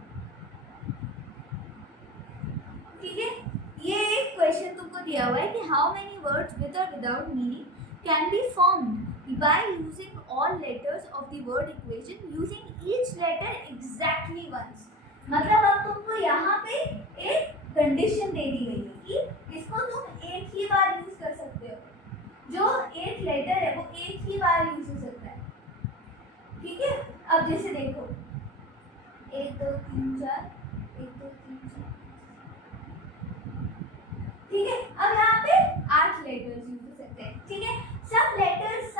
ठीक है। ये एक क्वेश्चन तुमको दिया हुआ है कि हाउ मेनी वर्ड्स विद और without meaning can be formed by using all letters of the word equation using each letter exactly once. मतलब अब तुमको यहाँ पे एक कंडीशन दे दी गई है कि इसको तुम एक ही बार यूज कर सकते हो, जो एक लेटर है वो एक ही बार यूज हो सकता है, ठीक है। अब जैसे देखो 1 2 3 4, 1 2 3 4, ठीक है। अब यहाँ पे 8 लेटर्स यूज हो सकते हैं, ठीक है। सब लेटर्स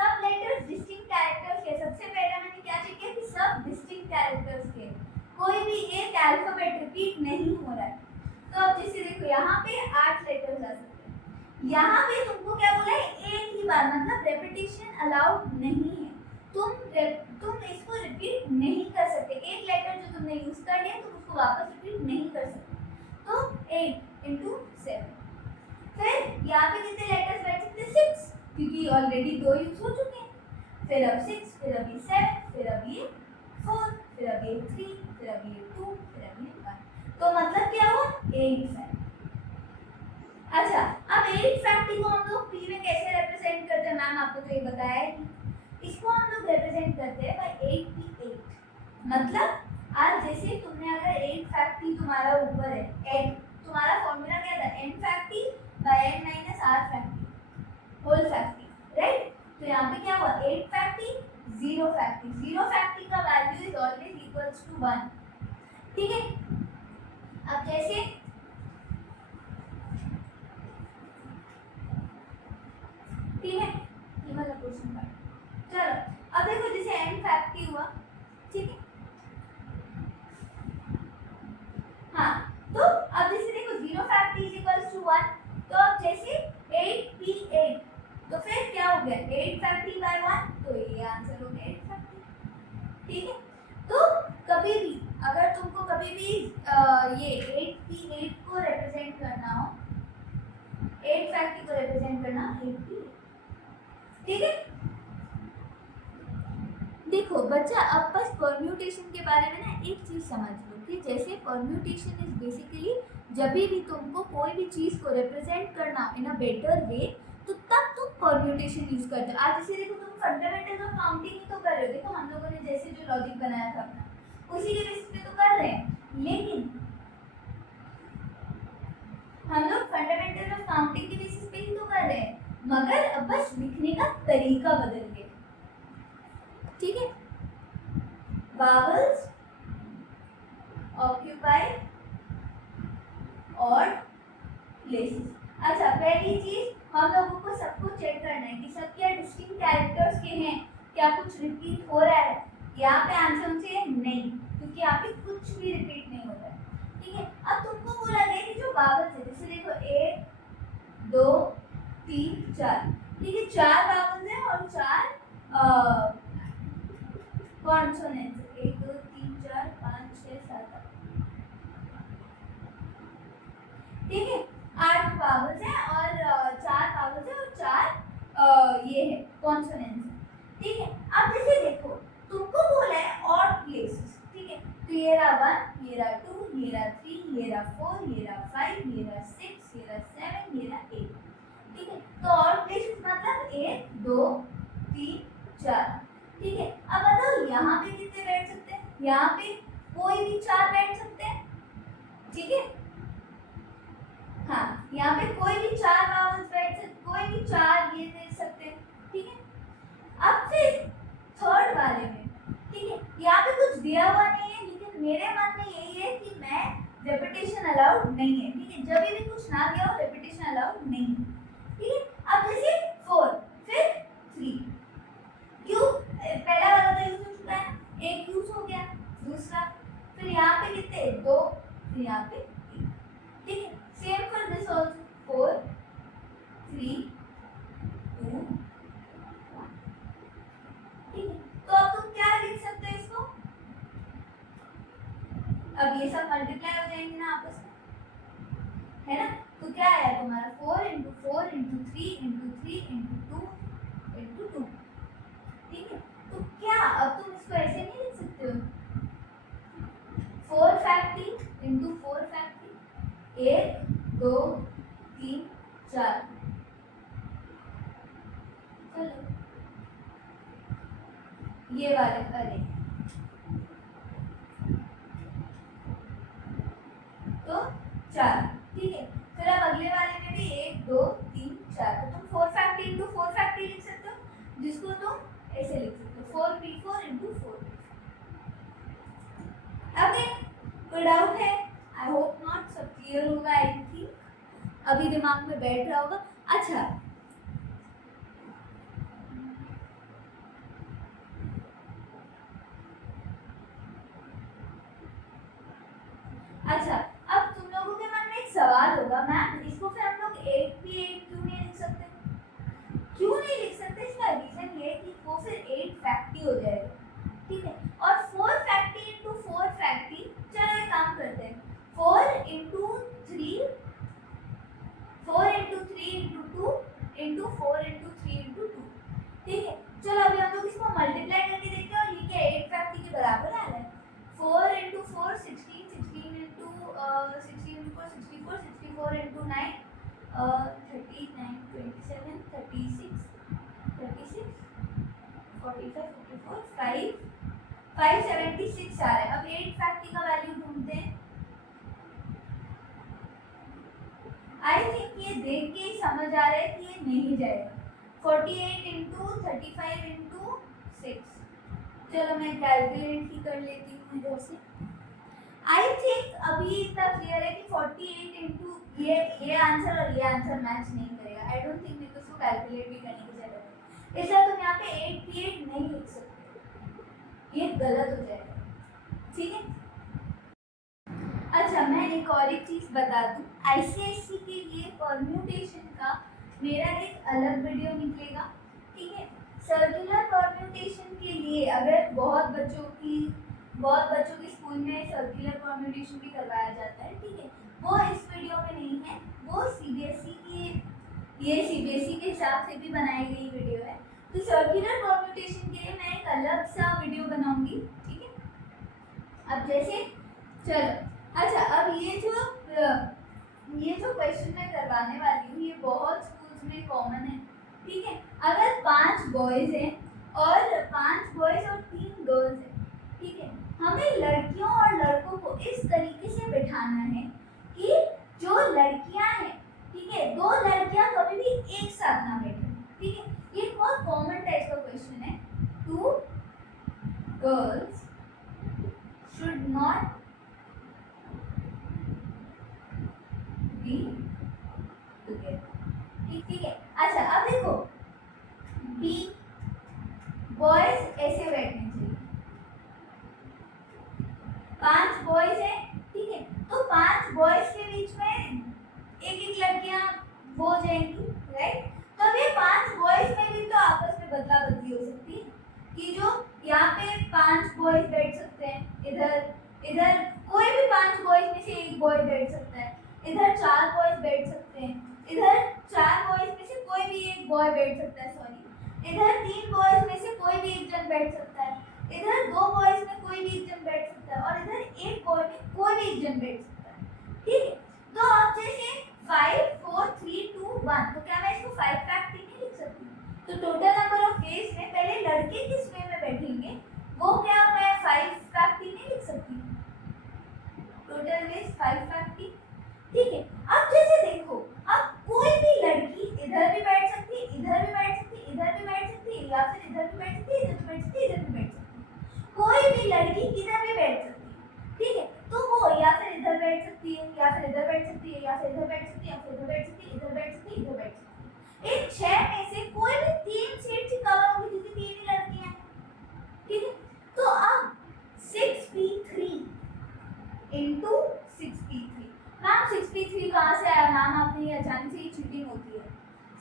डिस्टिंक्ट कैरेक्टर्स के, सबसे पहले मैंने क्या चेक किया कि सब डिस्टिंक्ट कैरेक्टर्स के, कोई भी एक अल्फाबेट रिपीट नहीं हो रहा है। तो अब जैसे देखो यहाँ पे 8 लेटर्स आ सकते हैं, यहाँ पे तुमको क्या बोला है, एक ही बार, मतलब रेपिटेशन अलाउड नहीं है, तुम इसको रिपीट नहीं कर सकते, एक लेटर जो तुमने यूज कर लिया तुम उसको वापस रिपीट नहीं कर सकते। तो 8 इंटू 7, फिर यहाँ पे कितने लेटर्स बैठ सकते, 6, क्योंकि ऑलरेडी 2 यूज हो चुके हैं। फिर अब 6, फिर अब ये 7, फिर अब ये 4, फिर अब ये 3, फिर अब ये 2, फिर अब ये 1। तो मतलब क्या हुआ, 8 फैक्ट। अच्छा, अब 8 फैक्ट को हम लोग p में कैसे रिप्रेजेंट करते हैं, मैम आपको तो ये बताया है। इसको हम लोग रिप्रेजेंट करते हैं बाय 8p8। मतलब आज जैसे तुमने अगर 8 फैक्ट तुम्हारा ऊपर है, n तुम्हारा फॉर्मूला क्या था, n fact by n minus r fact whole fact, right. तो यहाँ पे क्या हुआ, 8 फैक्ट 0 फैक्ट, 0 फैक्ट का value is always equals to 1, ठीक है। अब जैसे ठीक है, ये वाला क्वेश्चन का, चलो अब देखो जैसे n फैक्ट हुआ, ठीक है। हाँ, तो अब जैसे देखो 0 फैक्ट इज इक्वल्स टू 1, तो अब जैसे 8p8, तो फिर क्या हो गया, 8 फैक्ट बाय 1, तो ये आंसर हो गया 8 फैक्ट, ठीक है। तो कभी भी अगर तुमको कभी भी ये 8p8 को रिप्रेजेंट करना हो, 8 फैक्ट को रिप्रेजेंट करना 8p8, ठीक है। देखो बच्चा, अब बस परम्यूटेशन के बारे में ना एक चीज समझ लो कि जैसे परम्यूटेशन इज बेसिकली जब भी तुमको कोई भी चीज को रिप्रेजेंट करना इन अ बेटर वे, तो तब तुम परम्यूटेशन यूज करते हो। आज जैसे देखो तुम फंडामेंटल्स ऑफ काउंटिंग ही तो कर रहे हो, देखो हम लोगों ने जैसे जो लॉजिक बनाया था अपना, उसी के बेसिस पे तो कर रहे हैं, लेकिन हम लोग फंडामेंटल ऑफ काउंटिंग के बेसिस पे ही तो कर रहे हैं, मगर अब बस लिखने का तरीका बदल गया, ठीक है। vowels occupy odd places। अच्छा, पहली चीज हम लोगों को सबको चेक करना है कि सब क्या डिस्टिंक्ट कैरेक्टर्स के हैं, क्या कुछ रिपीट हो रहा है। यहाँ पे आंसर होना नहीं, क्योंकि यहाँ पे कुछ भी रिपीट नहीं हो रहा है, ठीक है। अब तुमको बोला गया कि जो वावल्स है, जैसे देखो 1 2 3 4, ठीक है, 4 वावल्स हैं और 4 कॉन्सोनेंट्स, 1 2 3 4 5 6 7 8, ठीक है। 8 वावल्स हैं और 4 वावल्स हैं और 4 ये है कॉन्सोनेंट्स, ठीक है। अब जैसे देखो तुमको बोला है ऑड प्लेसेस, ठीक है, तो ये रहा 1, ये रहा 2, ये रहा 3, ये रहा 4, ये रहा 5, ये रहा 6, ये रहा 7, ये रहा 8, ठीक है। तो ऑड प्लेसेस मतलब 1 2 3 4, ठीक है। अब बताओ यहाँ पे कितने बैठ सकते हैं, यहाँ पे कोई भी 4 बैठ सकते हैं, ठीक है। हाँ, यहाँ पे कोई भी 4 वावल्स बैठ सकते, कोई भी 4 ये दे सकते हैं, ठीक है। अब फिर थर्ड वाले में, ठीक है, यहाँ पे कुछ दिया हुआ नहीं है, लेकिन मेरे मन में यही है कि मैं रेपिटेशन अलाउड नहीं है, ठीक है। जब भी कुछ ना दिया हो रेपिटेशन अलाउड नहीं है, ठीक है। अब जैसे 4 फिर 3, क्यों, पहला वाला तो यूज हो चुका है, एक यूज हो गया, दूसरा फिर यहाँ पे कितने 2, फिर यहाँ पे 1, ठीक है। सेम फॉर दिस आल्सो 4 3 2 1, ठीक है। तो अब तुम क्या लिख सकते हो इसको, अब ये सब मल्टीप्लाई हो जाएंगे ना आपस में, है ना। तो क्या आया तुम्हारा 4 × 4 × 3 × 3 × 2 × 2, ठीक है। तो क्या अब तुम इसको ऐसे नहीं लिख सकते हो, 4 फैक्टी × 4 फैक्टी, 1 2 3 4, चलो ये वाले करें तो 4, ठीक है। फिर अब अगले वाले में भी 1 2 3 4, तो तुम 4 फैक्टी × 4 फैक्टी लिख सकते हो, जिसको तुम ऐसे लिख सकते हो 4p4 × 4। ओके, कोई डाउट है? आई होप नॉट, सब क्लियर होगा आई थिंक, अभी दिमाग में बैठ रहा होगा। अच्छा, अच्छा, अब तुम लोगों के मन में एक सवाल होगा, मैम इसको फिर हम लोग 8p8 क्यों नहीं लिख सकते? क्यों नहीं लिख सकते? इसका रीजन ये है कि वो फिर 8 फैक्टी हो जाएगा, ठीक है। और 4 फैक्टी × 4 फैक्टी, चलो एक काम करते हैं, 4 × 3 4 × 3 × 2 × 4 × 3 × 2, ठीक है। चलो अभी हम लोग इसको मल्टीप्लाई करके देखते हैं, और ये क्या 8 फैक्टी के बराबर आ रहा है, 4 × 4 16, 16 × 16 × 4 64, 64 × 9 39 27 36 36 45 54 5 576 आ रहा है। अब 8 फैक्टी का वैल्यू ढूंढते हैं। आई थिंक ये देख के ही समझ आ रहा है कि ये नहीं जाएगा, 48 × 35 × 6, चलो मैं कैलकुलेट ही कर लेती हूँ इधर से। आई थिंक अभी इतना क्लियर है कि 48 × ये आंसर और ये आंसर मैच नहीं करेगा। आई डोंट थिंक मेरे को इसको कैलकुलेट भी करने की जरूरत है, इसलिए तुम यहाँ पे 88 नहीं लिख सकते, ये गलत हो जाएगा, ठीक है। अच्छा, मैं एक और एक चीज़ बता दूँ, ICSE के लिए परम्यूटेशन का मेरा एक अलग वीडियो निकलेगा, ठीक है। सर्कुलर परम्यूटेशन के लिए अगर बहुत बच्चों के स्कूल में सर्कुलर परम्यूटेशन भी करवाया जाता है, ठीक है, वो इस वीडियो में नहीं है, वो CBSE के हिसाब से भी बनाई गई वीडियो है। तो सर्कुलर परम्यूटेशन के लिए मैं एक अलग सा वीडियो बनाऊंगी, ठीक है। अब जैसे चलो, अच्छा, अब ये जो क्वेश्चन मैं करवाने वाली हूँ, ये बहुत स्कूल्स में कॉमन है, ठीक है। अगर 5 बॉयज हैं और 5 बॉयज और 3 गर्ल्स हैं, ठीक है, हमें इस तरीके से बिठाना है कि जो लड़कियां हैं, ठीक है, दो लड़कियां कभी भी एक साथ ना बैठे, ठीक है। ये बहुत कॉमन टाइप का क्वेश्चन है। Two girls should not be together, ठीक है। अच्छा अब देखो, बी बॉयज ऐसे बैठने चाहिए, 5 बॉयज हैं, ठीक है, तो 5 बॉयज के बीच में एक एक लड़कियां वो जाएंगी, राइट। तो अब ये 5 बॉयज में भी तो आपस में बदला बदली हो सकती है कि जो यहाँ पे 5 बॉयज बैठ सकते हैं, इधर इधर कोई भी 5 बॉयज में से एक बॉय बैठ सकता है, इधर 4 बॉयज बैठ सकते हैं, इधर 4 बॉयज में से कोई भी एक बॉय बैठ सकता है, सॉरी, इधर 3 बॉयज में से कोई भी एक जन बैठ सकता है, इधर 2 बॉयज में कोई भी एक जन बैठ सकता है, और इधर एक बॉय में कोई भी एक जन बैठ सकता है, ठीक है। तो अब जैसे 5 4 3 2 1, तो क्या मैं इसको 5 फैक्ट नहीं लिख सकती? तो टोटल नंबर ऑफ वेज में पहले लड़के किस वे में बैठेंगे वो क्या मैं 5 फैक्ट नहीं लिख सकती? टोटल वेज 5 फैक्ट, ठीक है। अब जैसे देखो, अब कोई भी लड़की इधर भी बैठ सकती है, इधर भी बैठ सकती है, इधर भी बैठ सकती है, या फिर इधर भी बैठ सकती है, इधर भी बैठ सकती है, इधर भी बैठ सकती है, कोई भी लड़की किधर भी बैठ सकती है, ठीक है। तो वो या फिर इधर बैठ सकती है, या फिर इधर बैठ सकती है, या फिर इधर बैठ सकती है, या फिर इधर बैठ सकती है, इधर बैठ सकती है, इधर बैठ सकती है। इन 6 में से कोई भी 3 सीट से कवर होगी क्योंकि 3 ही लड़कियां हैं, ठीक है। तो अब 6p3 into 6p3, ma'am 6p3 कहाँ से आया? मैम आपने ये अचानक से, ये चीटिंग होती है।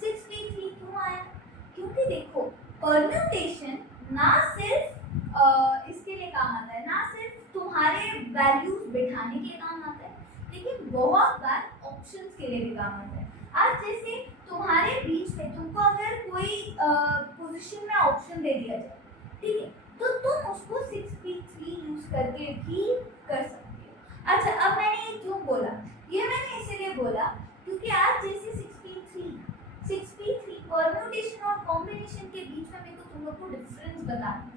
6p3 क्यों आया? क्योंकि देखो परम्यूटेशन ना सिर्फ इसके लिए काम आता है, ना सिर्फ तुम्हारे वैल्यूज बिठाने के काम आता है, लेकिन बहुत बार ऑप्शंस के लिए भी काम आता है। आज जैसे तुम्हारे बीच में तुमको अगर कोई पोजीशन में ऑप्शन दे दिया जाए, ठीक है, तो तुम उसको 6p3 यूज करके भी कर सकते हो। अच्छा अब मैंने ये क्यों बोला? ये मैंने इसलिए बोला क्योंकि आज जैसे 6p3 परम्यूटेशन और कॉम्बिनेशन के बीच में मेरे को तुम लोग को डिफरेंस बताना है,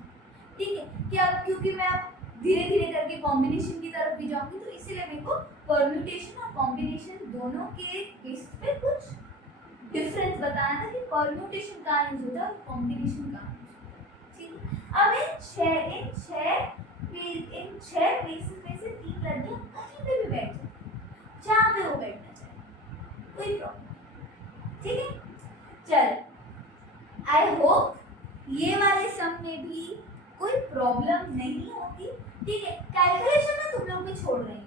ठीक है, कि अब क्योंकि मैं अब धीरे धीरे करके कॉम्बिनेशन की तरफ भी जाऊंगी, तो इसीलिए मेरे को परम्यूटेशन और कॉम्बिनेशन दोनों के बेस पे कुछ डिफरेंस बताना था कि परम्यूटेशन कहाँ यूज होता है और कॉम्बिनेशन कहाँ यूज होता है, ठीक है। अब इन छह प्लेसेस में से 3 लड़कियां कहीं पे भी बैठ सकती हैं, जहाँ पे वो बैठना चाहे, कोई प्रॉब्लम, ठीक है। चल आई होप ये वाले सम में भी कोई प्रॉब्लम नहीं होगी, ठीक है। कैलकुलेशन में तुम लोग भी छोड़ रही हूँ,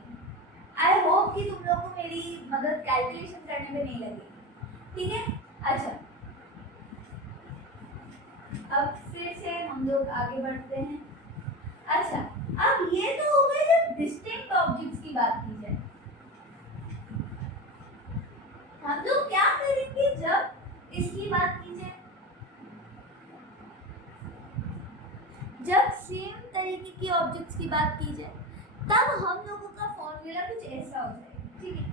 आई होप कि तुम लोग को मेरी मदद कैलकुलेशन करने में नहीं लगेगी, ठीक है। अच्छा अब फिर से हम लोग आगे बढ़ते हैं। अच्छा अब ये तो हो गए जब डिस्टिंक्ट ऑब्जेक्ट्स की बात की जाए, हम लोग क्या करेंगे जब इसकी बात की जाए? जब सेम तरीके की ऑब्जेक्ट्स की बात की जाए तब हम लोगों का फॉर्मूला कुछ ऐसा हो जाएगा, ठीक है।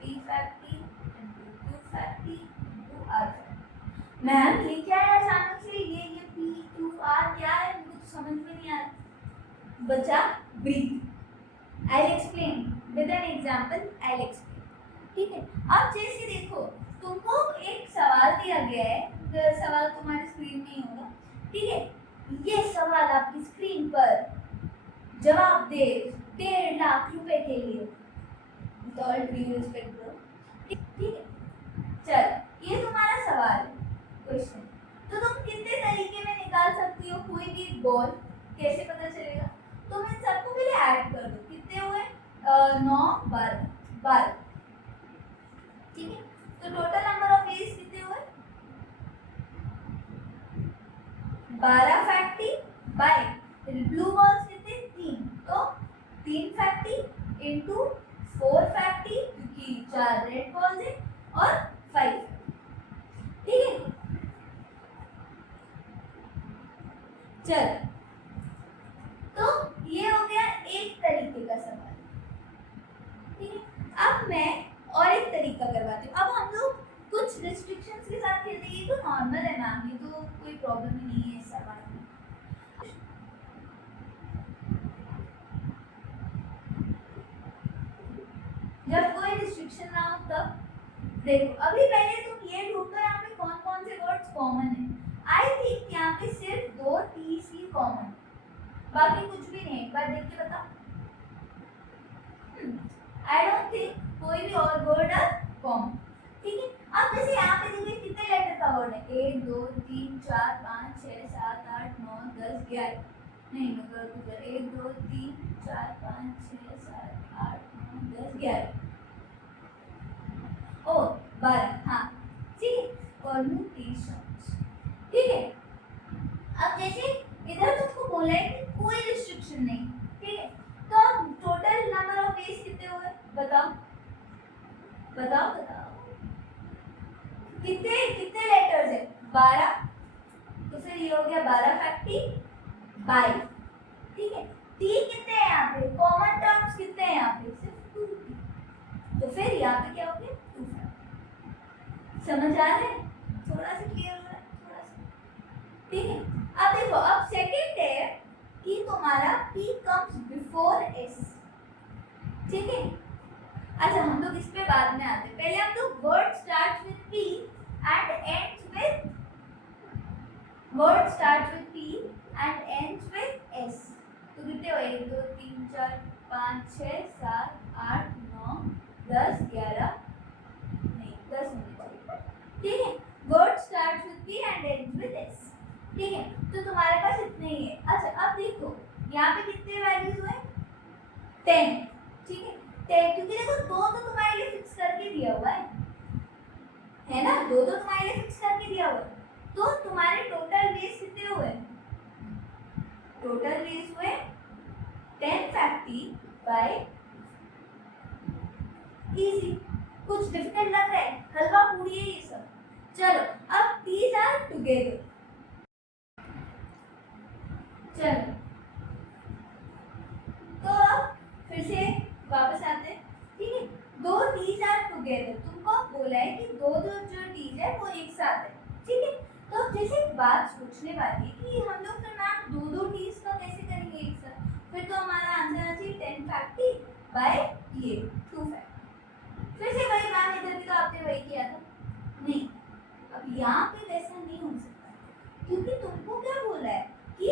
p facty into q facty into r facty. Ma'am ये क्या है अचानक से, ये p q r क्या है? मुझे तो समझ में नहीं आ रहा। बच्चा breathe, I'll explain with an example, I'll explain, ठीक है। अब जैसे देखो तुमको एक सवाल दिया गया है, सवाल तुम्हारी स्क्रीन में ही होगा, ठीक है। ये सवाल आपकी स्क्रीन पर जवाब दे 1.5 लाख रुपए के लिए, ठीक है। चल ये तुम्हारा सवाल है, क्वेश्चन, तो तुम कितने तरीके में निकाल सकती हो कोई भी बॉल, कैसे पता चलेगा? तुम इन सबको पहले ऐड कर दो, कितने हुए? 9 12, ठीक है। तो टोटल नंबर ऑफ वेज कितने हुए? 12 फैक्टी बाय ब्लू बॉल्स कितने? 3, तो 3 फैक्टी इनटू 4 फैक्टी क्योंकि 4 रेड बॉल्स है, और 5, ठीक है। चल तो ये हो गया एक तरीके का सवाल, ठीक है। अब मैं और एक तरीका करवाती हूँ। अब हम लोग कुछ रिस्ट्रिक्शंस के साथ खेलते हैं, ये तो नॉर्मल है मैम, ये तो कोई प्रॉब्लम ही नहीं है इस सवाल में। देखो अभी पहले तुम ये ढूंढो यहाँ पे कौन कौन से वर्ड्स कॉमन है। आई थिंक यहाँ पे सिर्फ 2 टी सी कॉमन, बाकी कुछ भी नहीं। एक बार देख के बताओ। आई डोंट थिंक कोई भी और वर्ड है कॉमन। ठीक है, अब जैसे यहाँ पे देखिए कितने लेटर का वर्ड है, 1 2 3 4 5 6 7 8 9 10 11। नहीं मगर कुछ 1 2 3 4 5 6 7 8 9 10 11 ओ 12। हाँ ठीक है, परम्यूटेशंस। ठीक है, अब जैसे इधर तुमको बोला है कि कोई रिस्ट्रिक्शन नहीं। ठीक है, तो अब टोटल नंबर ऑफ वेज कितने हुए बताओ बताओ बताओ। कितने कितने लेटर्स है, 12। तो फिर ये हो गया 12 फैक्टी 22। ठीक है, टी कितने हैं यहाँ पे, कॉमन टर्म्स कितने हैं यहाँ पे, सिर्फ 2 टी। तो फिर यहाँ पे क्या हो गया 2 फैक्टी। समझ आ रहा है, थोड़ा सा क्लियर हो रहा है थोड़ा सा। ठीक है, अब देखो अब सेकंड है कि तुम्हारा P comes before S। ठीक है, अच्छा हम लोग इस पे बाद में आते हैं, पहले हम लोग word start with P and ends with S। तो कितने हुए, 1 2 3 4 5 6 7 8 9 10 11 नहीं 10 होने चाहिए। ठीक है, word start with P and ends with S। ठीक है, तो तुम्हारे पास इतने ही है। अच्छा अब देखो यहाँ पे कितने वैल्यूज हुए, 10। ठीक है, 10 क्योंकि देखो 2 तो तुम्हारे लिए फिक्स करके दिया हुआ है ना, 2 तो तुम्हारे लिए फिक्स करके दिया हुआ है। तो तुम्हारे टोटल वेज कितने हुए, टोटल वेज हुए 10 फैक्टी बाय इजी। कुछ डिफिकल्ट लग रहा है, हलवा पूरी है ये सब। चलो अब these are together। चलो तो अब फिर से वापस आते हैं। ठीक है, 2 टीज आर टुगेदर, तुमको बोला है कि दो जो टीज है वो एक साथ है। ठीक है, तो जैसे एक बात सोचने वाली है कि हम लोग फिर मैम दो टीज का कैसे करेंगे एक साथ, फिर तो हमारा आंसर आ चाहिए 10 फैक्टी बाय ये 2 फैक्टी। फिर से वही मैम, इधर भी तो आपने वही किया था। नहीं, अब यहाँ पे वैसा नहीं हो सकता क्योंकि तुमको क्या बोला है कि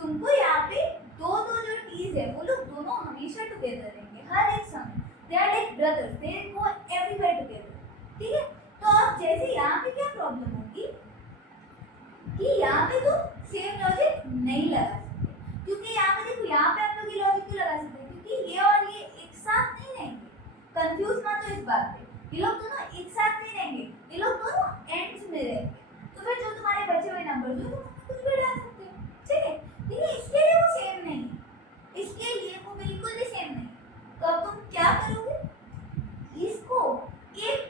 तुमको यहाँ पे दो जो टीज है वो लोग दोनों हमेशा टुगेदर रहेंगे हर एक समय। They are like brothers, they go everywhere together. ठीक है, तो अब जैसे यहाँ पे क्या प्रॉब्लम होगी कि यहाँ पे तो सेम लॉजिक नहीं लगा सकते, क्योंकि यहाँ पे देखो यहाँ पे हम लोग ये लॉजिक क्यों लगा सकते हैं, क्योंकि ये और ये एक साथ नहीं रहेंगे। कंफ्यूज मत हो इस बात पे, ये लोग दोनों एक साथ नहीं रहेंगे, ये लोग दोनों एंड्स में रहेंगे। तो फिर जो तुम्हारे बचे हुए नंबर जो तुम कुछ भी डाल सकते हो। ठीक है, लेकिन इसके लिए वो सेम नहीं है, इसके लिए वो बिल्कुल भी सेम नहीं। तो अब तुम क्या करोगे, इसको एक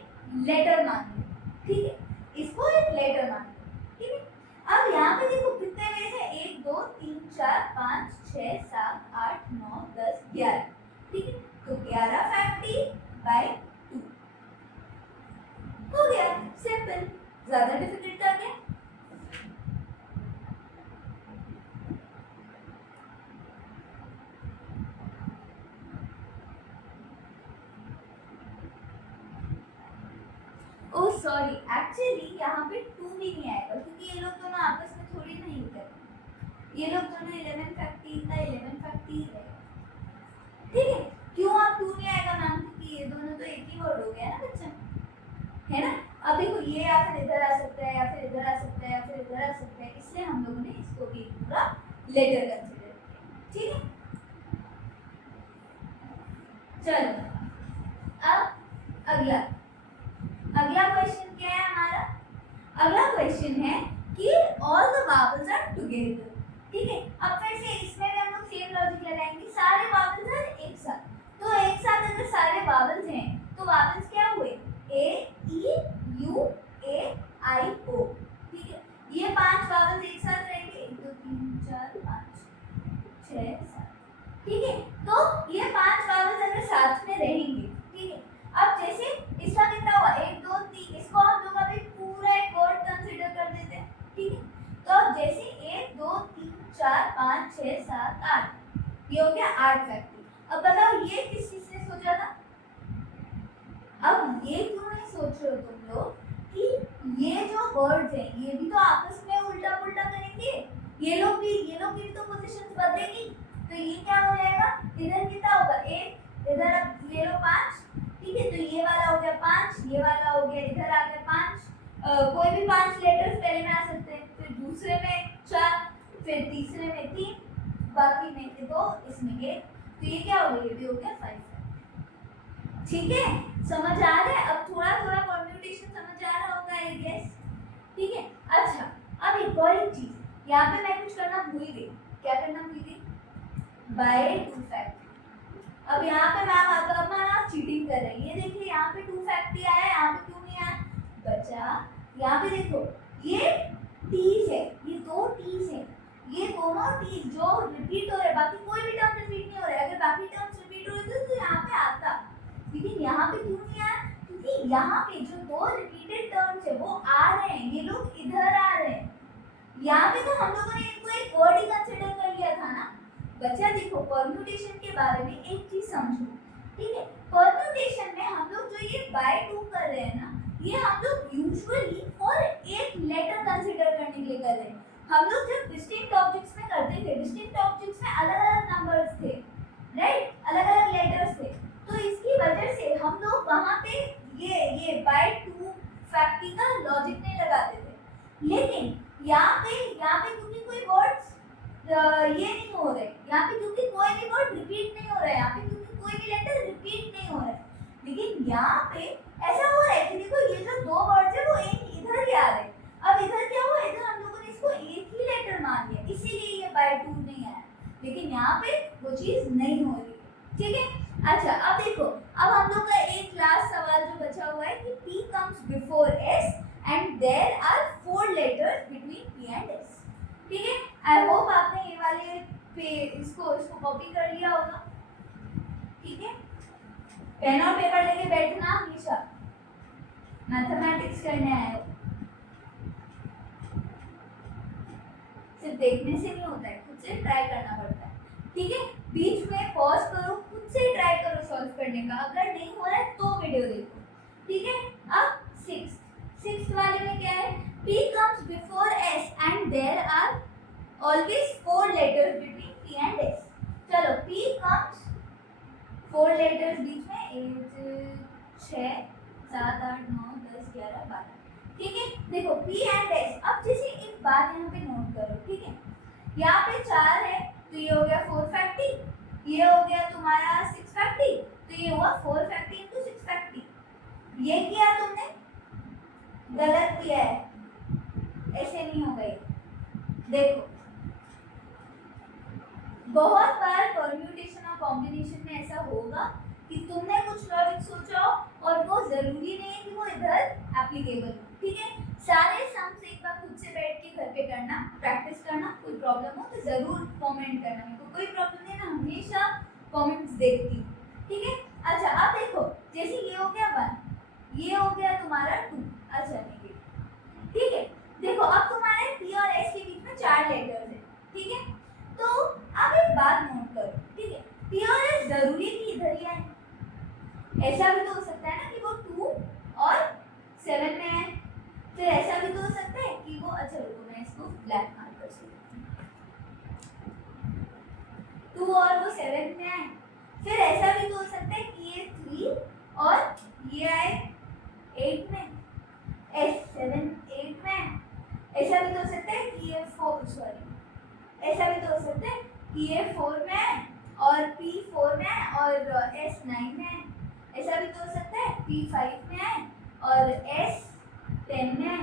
लेटर मान लो। ठीक है, इसको एक लेटर मान लो। ठीक है, अब यहाँ पे देखो कितने वेज है, 1 2 3 4 5 6 7 8 9 10 11। ठीक है, तो 11 फैक्टी बाय 2 हो गया, सिंपल। ज्यादा डिफिकल्ट था क्या? ओह सॉरी, एक्चुअली यहाँ पे 2 भी नहीं आएगा क्योंकि ये लोग दोनों आपस में थोड़ी नहीं करते, ये लोग दोनों 11 फैक्टी का 11 फैक्टी है। ठीक है, क्यों अब 2 नहीं आएगा मैम, क्योंकि ये दोनों तो एक ही वर्ड हो गया ना बच्चा, है ना। अब देखो ये या फिर इधर आ सकता है या फिर इधर आ सकता है या फिर इधर आ सकता है, इसलिए हम लोगों ने इसको भी पूरा लेटर कंसीडर किया। ठीक है, चलो अब अगला क्वेश्चन क्या है हमारा, अगला क्वेश्चन है कि all the vowels are together. ठीक है, अब फिर से इसमें भी हम लोग सेम लॉजिक लगाएंगे, सारे वावल्स आर एक साथ। तो एक साथ अगर सारे वावल्स हैं तो वावल्स क्या हुए, ए ई यू ए आई ओ। ठीक है, ये 5 वावल्स एक साथ रहेंगे, 1 2 3 4 5 6 7। ठीक है, तो ये 5 वावल्स अगर साथ में रहेंगे। ठीक है, अब जैसे इसका कितना हुआ, 1 2 3, इसको हम लोग अभी पूरा एक वर्ड कंसीडर कर देते हैं। ठीक है, तो अब जैसे 1 2 3 4 5 6 7 8, ये हो गया 8 फैक्टी। अब बताओ ये किस चीज से सोचा था, अब ये क्यों नहीं सोच रहे हो तुम लोग कि ये जो वर्ड्स हैं ये भी तो आपस में उल्टा पुल्टा करेंगे, ये लोग की तो पोजीशंस बदलेंगी, तो ये क्या हो जाएगा, इधर कितना होगा 1, इधर अब ये लो 5, ठीक है, तो ये वाला हो गया 5, ये वाला हो गया, इधर आ गया 5, कोई भी 5 लेटर्स पहले में आ सकते हैं, फिर दूसरे में 4, फिर तीसरे में 3, बाकी में से 2, इसमें 1, तो ये क्या हो गया, ये भी हो गया 5। ठीक है, समझ आ रहा है, अब थोड़ा थोड़ा परम्यूटेशन समझ आ रहा होगा आई गेस, ठीक है। अच्छा, अब एक और एक चीज यहाँ पे मैं कुछ करना भूल गई, क्या करना भूल गई, बाय 2 फैक्टरी। अब यहाँ पे मैम आप चीटिंग कर रहे हैं, ये देखिए यहाँ पे 2 फैक्टरी आया, यहाँ पे क्यों नहीं आया बच्चा, यहाँ पे देखो ये टीज है, ये 2 टीज है, ये दोनों टीज जो रिपीट हो रहे, बाकी कोई भी टर्म रिपीट नहीं हो रहा है, अगर बाकी टर्म्स रिपीट हो रहे तो यहाँ पे आता, लेकिन यहाँ पे क्यों नहीं आया, क्योंकि यहाँ पे जो 2 रिपीटेड टर्म्स है वो आ रहे हैं, ये लोग इधर आ रहे हैं, यहाँ पे तो हम लोगों ने इनको एक वर्ड ही कंसीडर कर लिया था ना बच्चा। देखो परम्यूटेशन के बारे में एक चीज समझो, ठीक है, परम्यूटेशन में हम लोग जो ये बाय 2 कर रहे हैं ना, ये हम लोग यूजुअली फॉर एक लेटर कंसीडर करने के लिए कर रहे हैं। हम लोग जब डिस्टिंक्ट ऑब्जेक्ट्स में करते थे, डिस्टिंक्ट ऑब्जेक्ट्स में अलग अलग नंबर्स थे, राइट, अलग अलग लेटर्स थे, तो इसकी वजह से हम लोग वहां पे ये बाय 2 फैक्टरी का लॉजिक नहीं लगाते थे, लेकिन यहाँ पे क्योंकि कोई वर्ड्स ये नहीं हो रहे, यहाँ पे क्योंकि कोई भी वर्ड रिपीट नहीं हो रहा है, यहाँ पे क्योंकि कोई भी लेटर रिपीट नहीं हो रहा है, लेकिन यहाँ पे ऐसा हो रहा है कि देखो ये जो 2 वर्ड्स है वो एक इधर ही आ रहे हैं, अब इधर क्या हुआ, इधर हम लोगों ने इसको एक ही लेटर मान लिया, इसीलिए ये बाय 2 नहीं आया, लेकिन यहाँ पे वो चीज नहीं हो रही है, ठीक है। अच्छा, अब देखो, अब हम लोग का एक लास्ट सवाल जो बचा हुआ है कि P comes before S and there are 4 letters between P and S, ठीक है। आई होप आपने ये वाले पे इसको कॉपी कर लिया होगा, ठीक है। पेन और पेपर लेके बैठना हमेशा, मैथमेटिक्स करने आए हो, सिर्फ देखने से नहीं होता है, खुद से ट्राई करना पड़ता है, ठीक है। बीच में पॉज करो, खुद से ट्राई करो सॉल्व करने का, अगर नहीं हो रहा है तो वीडियो देखो, ठीक है। अब 6th वाले में क्या है, P comes before S and there are always 4 letters between P and S। चलो P comes 4 letters बीच में 1 6 7 8 9 10 11 12, ठीक है। देखो P and S, अब जैसे एक बात यहाँ पे नोट करो, ठीक है, यहाँ पे 4 है तो ये हो गया 4 फैक्टरी, ये हो गया तुम्हारा 6 फैक्टरी, तो ये हुआ 4 फैक्टरी इंटू 6 फैक्टरी। ये किया तुमने गलत किया है, ऐसे नहीं होगा ये। देखो बहुत बार परम्यूटेशन और कॉम्बिनेशन में ऐसा होगा कि तुमने कुछ लॉजिक सोचा और वो जरूरी नहीं है कि वो इधर एप्लीकेबल हो, ठीक है। सारे सम्स एक बार खुद से बैठ के घर पे करना, प्रैक्टिस करना, कोई प्रॉब्लम हो तो जरूर कमेंट करना, मेरे को कोई प्रॉब्लम नहीं है, मैं हमेशा कमेंट्स देखती हूँ, ठीक है। अच्छा, अब देखो जैसे ये हो गया 1, ये हो गया तुम्हारा 2, अच्छा नेगेटिव, ठीक है। देखो अब तुम्हारे P और S के बीच में 4 लेटर्स है, ठीक है, तो अब एक बात नोट करो, ठीक है, P और S जरूरी कि इधर ही आए, ऐसा भी तो हो सकता है ना कि वो 2 और 7 में है, फिर ऐसा भी तो हो सकता है कि वो, अच्छा रुको मैं इसको ब्लैक मार्क कर सकती हूँ, 2 और वो 7 में आए, फिर ऐसा भी तो हो सकता है कि ये 3 और ये आए 8 में, S7 8 में, ऐसा भी तो हो सकता है कि ये 4 सॉरी, ऐसा भी तो हो सकता है कि ये 4 में है और P 4 में है और S 9 में है, ऐसा भी तो हो सकता है P 5 में है और S 10 में है।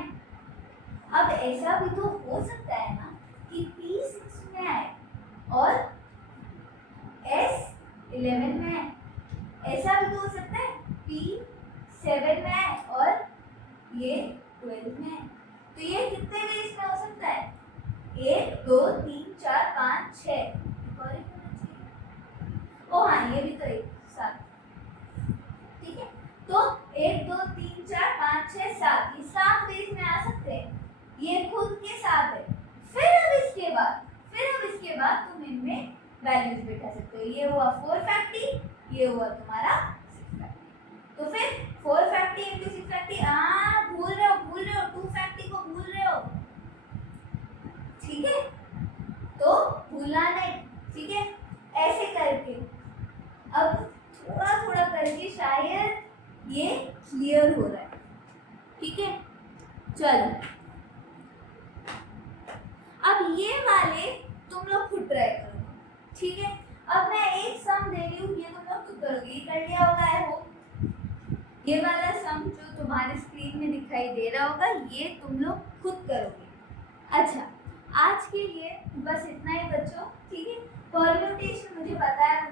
अब ऐसा भी तो हो सकता है ना कि P 6 में आए और S 11 में है, ऐसा भी तो हो सकता है P 7 में आए और ये 12 में है, तो ये कितने वेज में हो सकता है, 1 2 3 4 5 6, ओ हाँ ये भी तो 1 7, ठीक है, तो 1 2 3 4 5 6 7, ये 7 वेज में आ सकते हैं, ये खुद के साथ है। फिर अब इसके बाद तुम इनमें वैल्यूज बैठा सकते हो, ये हुआ 4 फैक्टरी, ये हुआ तुम्हारा 6 फैक्टरी, तो फिर 450 into 650 भूल रहे हो 250 को भूल रहे हो, ठीक है, तो भूलना नहीं, ठीक है। ऐसे करके अब थोड़ा थोड़ा करके शायद ये क्लियर हो रहा है, ठीक है। चलो अब ये वाले तुम लोग खुद ट्राई करो, ठीक है। अब मैं एक सम दे रही हूँ, ये तुम लोग खुद करोगे, ये कर लिया होगा आई होप। ये वाला सम जो तुम्हारे स्क्रीन में दिखाई दे रहा होगा ये तुम लोग खुद करोगे। अच्छा आज के लिए बस इतना ही बच्चों, ठीक है। परम्यूटेशन मुझे पता है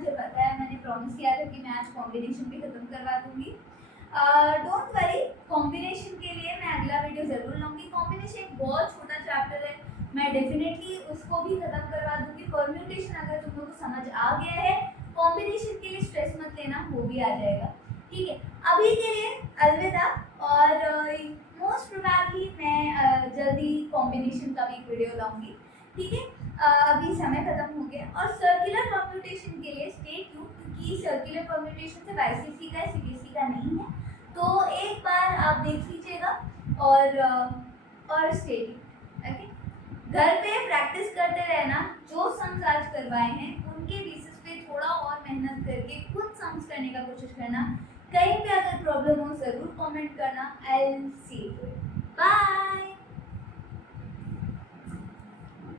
मैंने प्रॉमिस किया था कि मैं आज कॉम्बिनेशन भी खत्म करवा दूंगी। डोंट वरी, कॉम्बिनेशन के लिए मैं अगला वीडियो जरूर लूँगी। कॉम्बिनेशन एक बहुत छोटा चैप्टर है, मैं डेफिनेटली उसको भी खत्म करवा दूंगी। परम्यूटेशन अगर तुम लोगों को समझ आ गया है, कॉम्बिनेशन के लिए स्ट्रेस मत लेना, वो भी आ जाएगा, ठीक है। अभी के लिए अलविदा, और मोस्ट प्रोबेबली मैं जल्दी कॉम्बिनेशन का भी एक वीडियो लाऊंगी, ठीक है। अभी समय खत्म हो गया। और सर्कुलर परम्यूटेशन के लिए स्टे ट्यून, क्योंकि सर्कुलर परम्यूटेशन सिर्फ आईसीएसई का है, सीबीएसई का नहीं है, तो एक बार आप देख लीजिएगा और स्टे ट्यून, ओके। घर पे प्रैक्टिस करते रहना, जो सम्स आज करवाए हैं उनके बेसिस पे थोड़ा और मेहनत करके खुद सम्स करने का कोशिश करना। कहीं पे अगर प्रॉब्लम हो जरूर कमेंट करना। I will see you, bye.